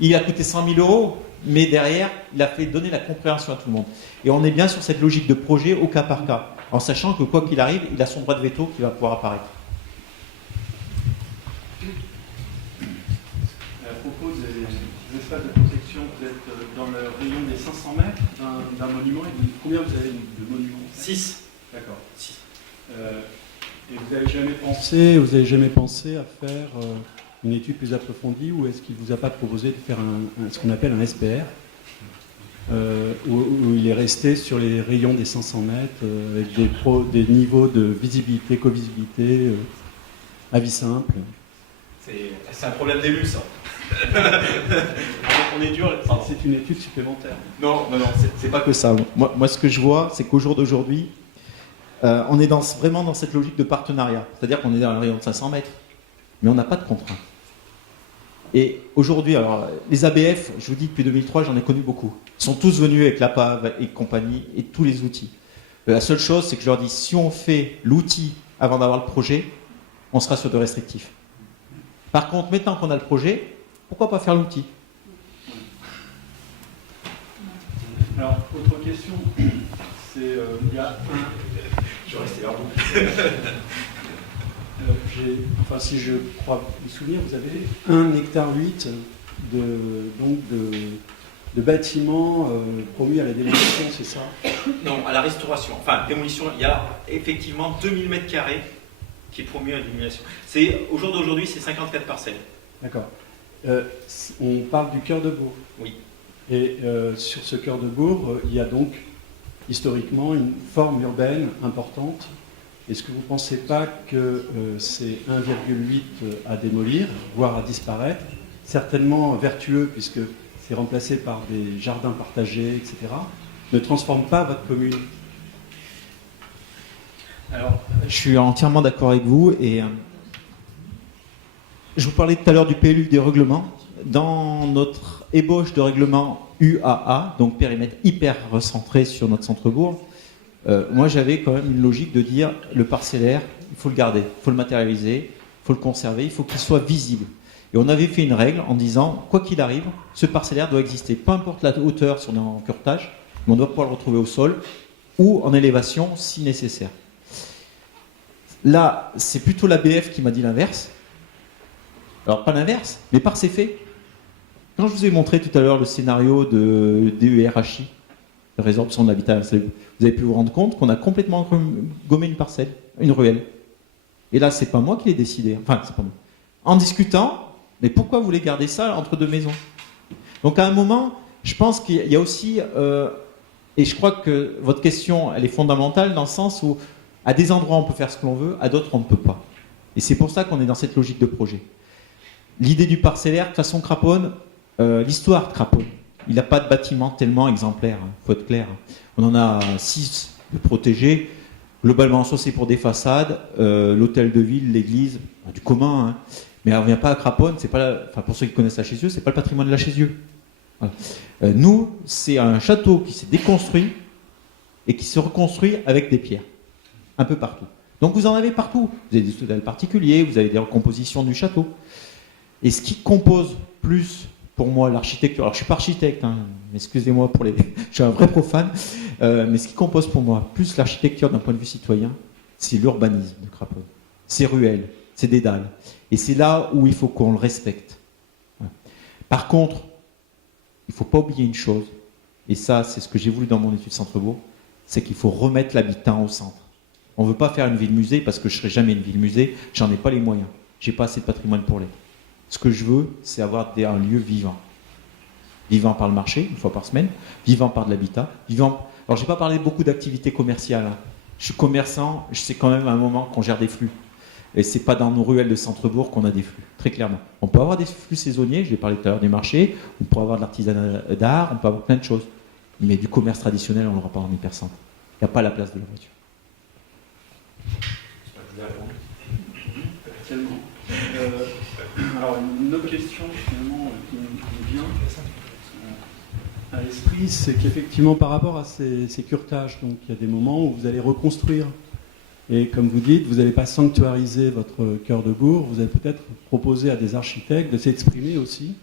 il a coûté 100 000 €, mais derrière, il a fait donner la compréhension à tout le monde. Et on est bien sur cette logique de projet au cas par cas, en sachant que quoi qu'il arrive, il a son droit de veto qui va pouvoir apparaître. À propos des espaces de protection, vous êtes dans le rayon des 500 mètres d'un monument. Et combien vous avez de monuments? 6. D'accord, 6. Et vous n'avez jamais pensé à faire une étude plus approfondie, ou est-ce qu'il ne vous a pas proposé de faire ce qu'on appelle un SPR, où il est resté sur les rayons des 500 mètres, avec des niveaux de visibilité, co-visibilité, avis simple? C'est un problème d'élu, ça. On est dur. C'est une étude supplémentaire. Non, c'est pas que ça. Moi, ce que je vois, c'est qu'au jour d'aujourd'hui, on est vraiment dans cette logique de partenariat. C'est-à-dire qu'on est dans le rayon de 500 mètres, mais on n'a pas de contraintes. Et aujourd'hui, alors, les ABF, je vous dis, depuis 2003, j'en ai connu beaucoup. Ils sont tous venus avec la PAV et compagnie et tous les outils. La seule chose, c'est que je leur dis, si on fait l'outil avant d'avoir le projet, on sera sur de restrictifs. Par contre, maintenant qu'on a le projet, pourquoi pas faire l'outil? Alors, autre question, c'est il y a Je vais rester vers vous. si je crois me souvenir, vous avez 1,8 hectare de bâtiments promis à la démolition, c'est ça? Non, à la restauration. Enfin, démolition, il y a effectivement 2000 m² qui est promu à la démolition. Au jour d'aujourd'hui, c'est 54 parcelles. D'accord. On parle du cœur de bourg. Oui. Et sur ce cœur de bourg, il y a donc historiquement une forme urbaine importante. Est-ce que vous ne pensez pas que c'est 1,8 à démolir, voire à disparaître, certainement vertueux puisque c'est remplacé par des jardins partagés, etc., ne transforme pas votre commune? Alors, je suis entièrement d'accord avec vous et je vous parlais tout à l'heure du PLU des règlements. Dans notre ébauche de règlement UAA, donc périmètre hyper recentré sur notre centre-bourg, moi j'avais quand même une logique de dire le parcellaire, il faut le garder, il faut le matérialiser, il faut le conserver, il faut qu'il soit visible. Et on avait fait une règle en disant, quoi qu'il arrive, ce parcellaire doit exister, peu importe la hauteur si on est en curtage, mais on doit pouvoir le retrouver au sol ou en élévation si nécessaire. Là, c'est plutôt l'ABF qui m'a dit l'inverse. Alors, pas l'inverse, mais par ces faits. Quand je vous ai montré tout à l'heure le scénario de DERHI, de résorption de l'habitat, vous avez pu vous rendre compte qu'on a complètement gommé une parcelle, une ruelle. Et là, c'est pas moi qui l'ai décidé. Enfin, c'est pas moi. En discutant, mais pourquoi vous voulez garder ça entre deux maisons? Donc, à un moment, je pense qu'il y a aussi, et je crois que votre question, elle est fondamentale dans le sens où, à des endroits, on peut faire ce que l'on veut, à d'autres, on ne peut pas. Et c'est pour ça qu'on est dans cette logique de projet. L'idée du parcellaire, de toute façon, Craponne, l'histoire de Craponne, il n'a pas de bâtiment tellement exemplaire, il faut être clair. On en a 6 de protégés. Globalement, soit c'est pour des façades, l'hôtel de ville, l'église, du commun. Mais on ne vient pas à Craponne, c'est pas pour ceux qui connaissent la Chézieux, c'est pas le patrimoine de la Chézieux. Voilà. Nous, c'est un château qui s'est déconstruit et qui se reconstruit avec des pierres, un peu partout. Donc vous en avez partout. Vous avez des hôtels particuliers, vous avez des recompositions du château. Et ce qui compose plus, pour moi, l'architecture, alors je ne suis pas architecte, hein, excusez-moi pour les... je suis un vrai profane, mais ce qui compose pour moi plus l'architecture d'un point de vue citoyen, c'est l'urbanisme de Craponne. C'est ruelles, c'est des dalles. Et c'est là où il faut qu'on le respecte. Ouais. Par contre, il ne faut pas oublier une chose, et ça, c'est ce que j'ai voulu dans mon étude Centre-Bourg, c'est qu'il faut remettre l'habitant au centre. On ne veut pas faire une ville-musée parce que je ne serai jamais une ville-musée, j'en ai pas les moyens. Je n'ai pas assez de patrimoine pour l'être. Ce que je veux, c'est avoir un lieu vivant. Vivant par le marché, une fois par semaine, vivant par de l'habitat, vivant... Alors, je n'ai pas parlé beaucoup d'activités commerciales. Hein. Je suis commerçant, je sais quand même à un moment qu'on gère des flux. Et ce n'est pas dans nos ruelles de Centre-Bourg qu'on a des flux, très clairement. On peut avoir des flux saisonniers, je l'ai parlé tout à l'heure des marchés, on peut avoir de l'artisanat d'art, on peut avoir plein de choses. Mais du commerce traditionnel, on n'aura pas en hypercentre. Il n'y a pas la place de la voiture. Tellement. Alors, une autre question, finalement, qui me vient à l'esprit, c'est qu'effectivement, par rapport à ces curetages, donc il y a des moments où vous allez reconstruire. Et comme vous dites, vous n'allez pas sanctuariser votre cœur de bourg, vous allez peut-être proposer à des architectes de s'exprimer aussi.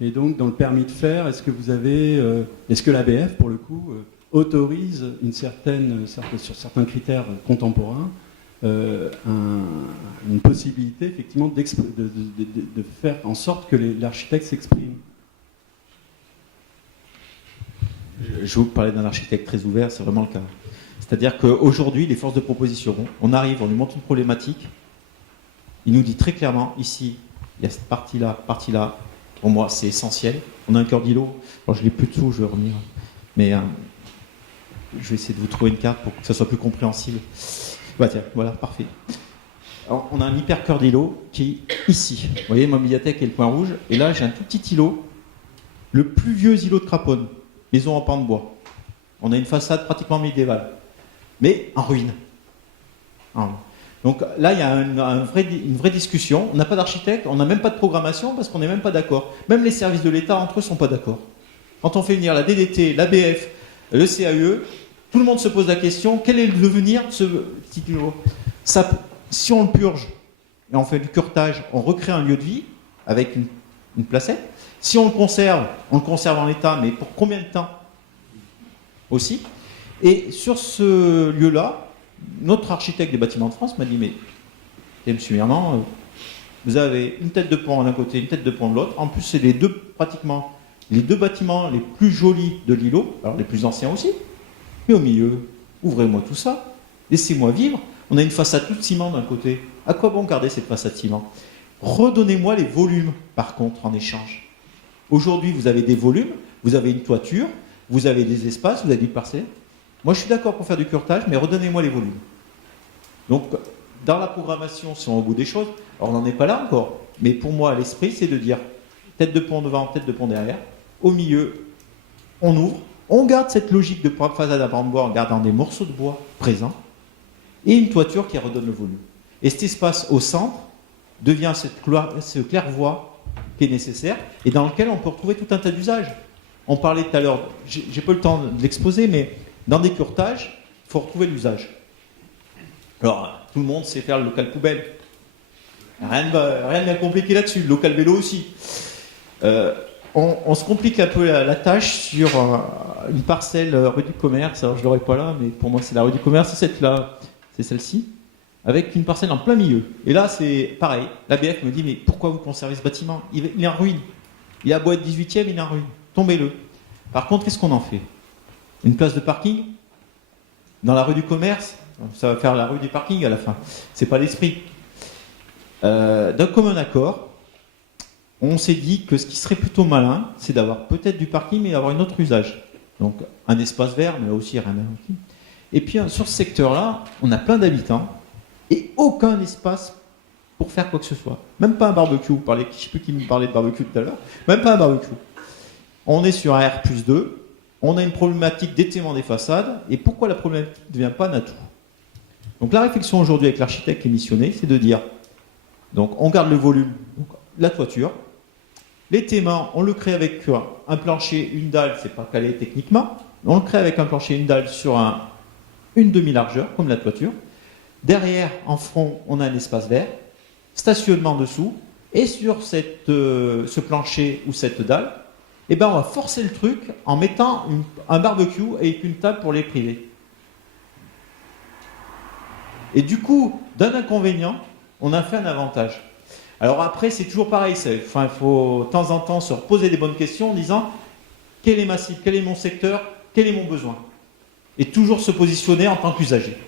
Et donc, dans le permis de faire, est-ce que l'ABF, pour le coup, autorise sur certains critères contemporains, une possibilité effectivement de faire en sorte que l'architecte s'exprime? Je vais vous parler d'un architecte très ouvert, c'est vraiment le cas. C'est-à-dire qu'aujourd'hui, les forces de proposition, on arrive, on lui montre une problématique, il nous dit très clairement, ici, il y a cette partie-là, pour moi, c'est essentiel. On a un cœur d'îlot, alors je l'ai plus dessous, je vais revenir, mais je vais essayer de vous trouver une carte pour que ça soit plus compréhensible. Bah tiens, voilà, parfait. Alors, on a un hyper cœur d'îlot qui est ici. Vous voyez, ma médiathèque est le point rouge, et là, j'ai un tout petit îlot, le plus vieux îlot de Craponne, maison en pan de bois. On a une façade pratiquement médiévale, mais en ruine. Donc là, il y a une vraie discussion. On n'a pas d'architecte, on n'a même pas de programmation parce qu'on n'est même pas d'accord. Même les services de l'État, entre eux, ne sont pas d'accord. Quand on fait venir la DDT, l'ABF, le CAE, tout le monde se pose la question, quel est le devenir de ce petit îlot ? Si on le purge et on fait du curetage, on recrée un lieu de vie avec une placette. Si on le conserve en l'état, mais pour combien de temps aussi ? Et sur ce lieu-là, notre architecte des bâtiments de France m'a dit, mais monsieur Mirnan, vous avez une tête de pont d'un côté, une tête de pont de l'autre. En plus, c'est les deux bâtiments les plus jolis de l'îlot, alors les plus anciens aussi. Mais au milieu, ouvrez-moi tout ça, laissez-moi vivre. On a une façade toute ciment d'un côté. À quoi bon garder cette façade ciment ? Redonnez-moi les volumes, par contre, en échange. Aujourd'hui, vous avez des volumes, vous avez une toiture, vous avez des espaces, vous avez du parcelle. Moi, je suis d'accord pour faire du curetage, mais redonnez-moi les volumes. Donc, dans la programmation, si on est au bout des choses, alors on n'en est pas là encore, mais pour moi, l'esprit, c'est de dire tête de pont devant, tête de pont derrière, au milieu, on ouvre, on garde cette logique de façade à pan de bois en gardant des morceaux de bois présents, et une toiture qui redonne le volume. Et cet espace au centre devient ce claire-voie qui est nécessaire, et dans lequel on peut retrouver tout un tas d'usages. On parlait tout à l'heure, j'ai pas le temps de l'exposer, mais dans des curetages, il faut retrouver l'usage. Alors, tout le monde sait faire le local poubelle. Rien de bien compliqué là-dessus. Le local vélo aussi. On se complique un peu la tâche sur une parcelle rue du Commerce. Alors, je ne l'aurai pas là, mais pour moi, c'est la rue du Commerce. C'est celle-ci, avec une parcelle en plein milieu. Et là, c'est pareil. L'ABF me dit, mais pourquoi vous conservez ce bâtiment ? Il est en ruine. Il a beau être 18e, il est en ruine. Tombez-le. Par contre, qu'est-ce qu'on en fait ? Une place de parking dans la rue du Commerce, ça va faire la rue du parking à la fin. C'est pas l'esprit. D'un commun accord, on s'est dit que ce qui serait plutôt malin, c'est d'avoir peut-être du parking, mais d'avoir un autre usage. Donc un espace vert, mais aussi rien. Et puis sur ce secteur-là, on a plein d'habitants et aucun espace pour faire quoi que ce soit. Même pas un barbecue. Je ne sais plus qui me parlait de barbecue tout à l'heure. Même pas un barbecue. On est sur un R+2. On a une problématique d'étaiement des façades. Et pourquoi la problématique ne devient pas un atout ? Donc la réflexion aujourd'hui avec l'architecte qui est missionné, c'est de dire, donc on garde le volume, donc, la toiture, l'étaiement, on le crée avec un plancher, une dalle, c'est pas calé techniquement, on le crée avec un plancher, une dalle sur un une demi-largeur, comme la toiture. Derrière, en front, on a un espace vert, stationnement dessous, et sur ce plancher ou cette dalle, on va forcer le truc en mettant un barbecue et une table pour les privés. Et du coup, d'un inconvénient, on a fait un avantage. Alors après, c'est toujours pareil, il faut de temps en temps se reposer des bonnes questions en disant quelle est ma cible, quel est mon secteur, quel est mon besoin. Et toujours se positionner en tant qu'usager.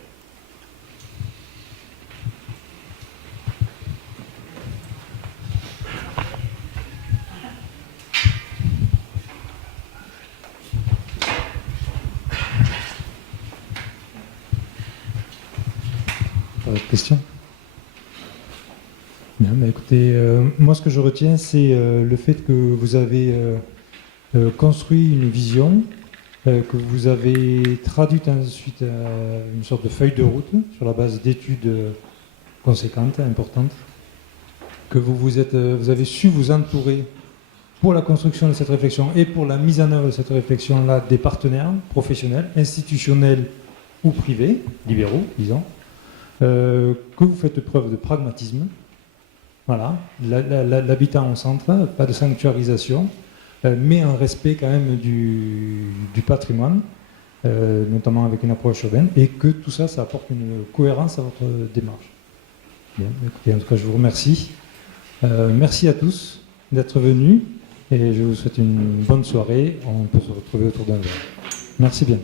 Question. Bien, écoutez, moi ce que je retiens, c'est le fait que vous avez construit une vision, que vous avez traduite ensuite une sorte de feuille de route sur la base d'études conséquentes, importantes, que vous avez su vous entourer pour la construction de cette réflexion et pour la mise en œuvre de cette réflexion-là des partenaires professionnels, institutionnels ou privés, libéraux, disons. Que vous faites preuve de pragmatisme, voilà, l'habitat en centre, pas de sanctuarisation, mais un respect quand même du patrimoine, notamment avec une approche urbaine, et que tout ça, ça apporte une cohérence à votre démarche. Bien, écoutez, en tout cas, je vous remercie. Merci à tous d'être venus, et je vous souhaite une bonne soirée. On peut se retrouver autour d'un verre. Merci bien.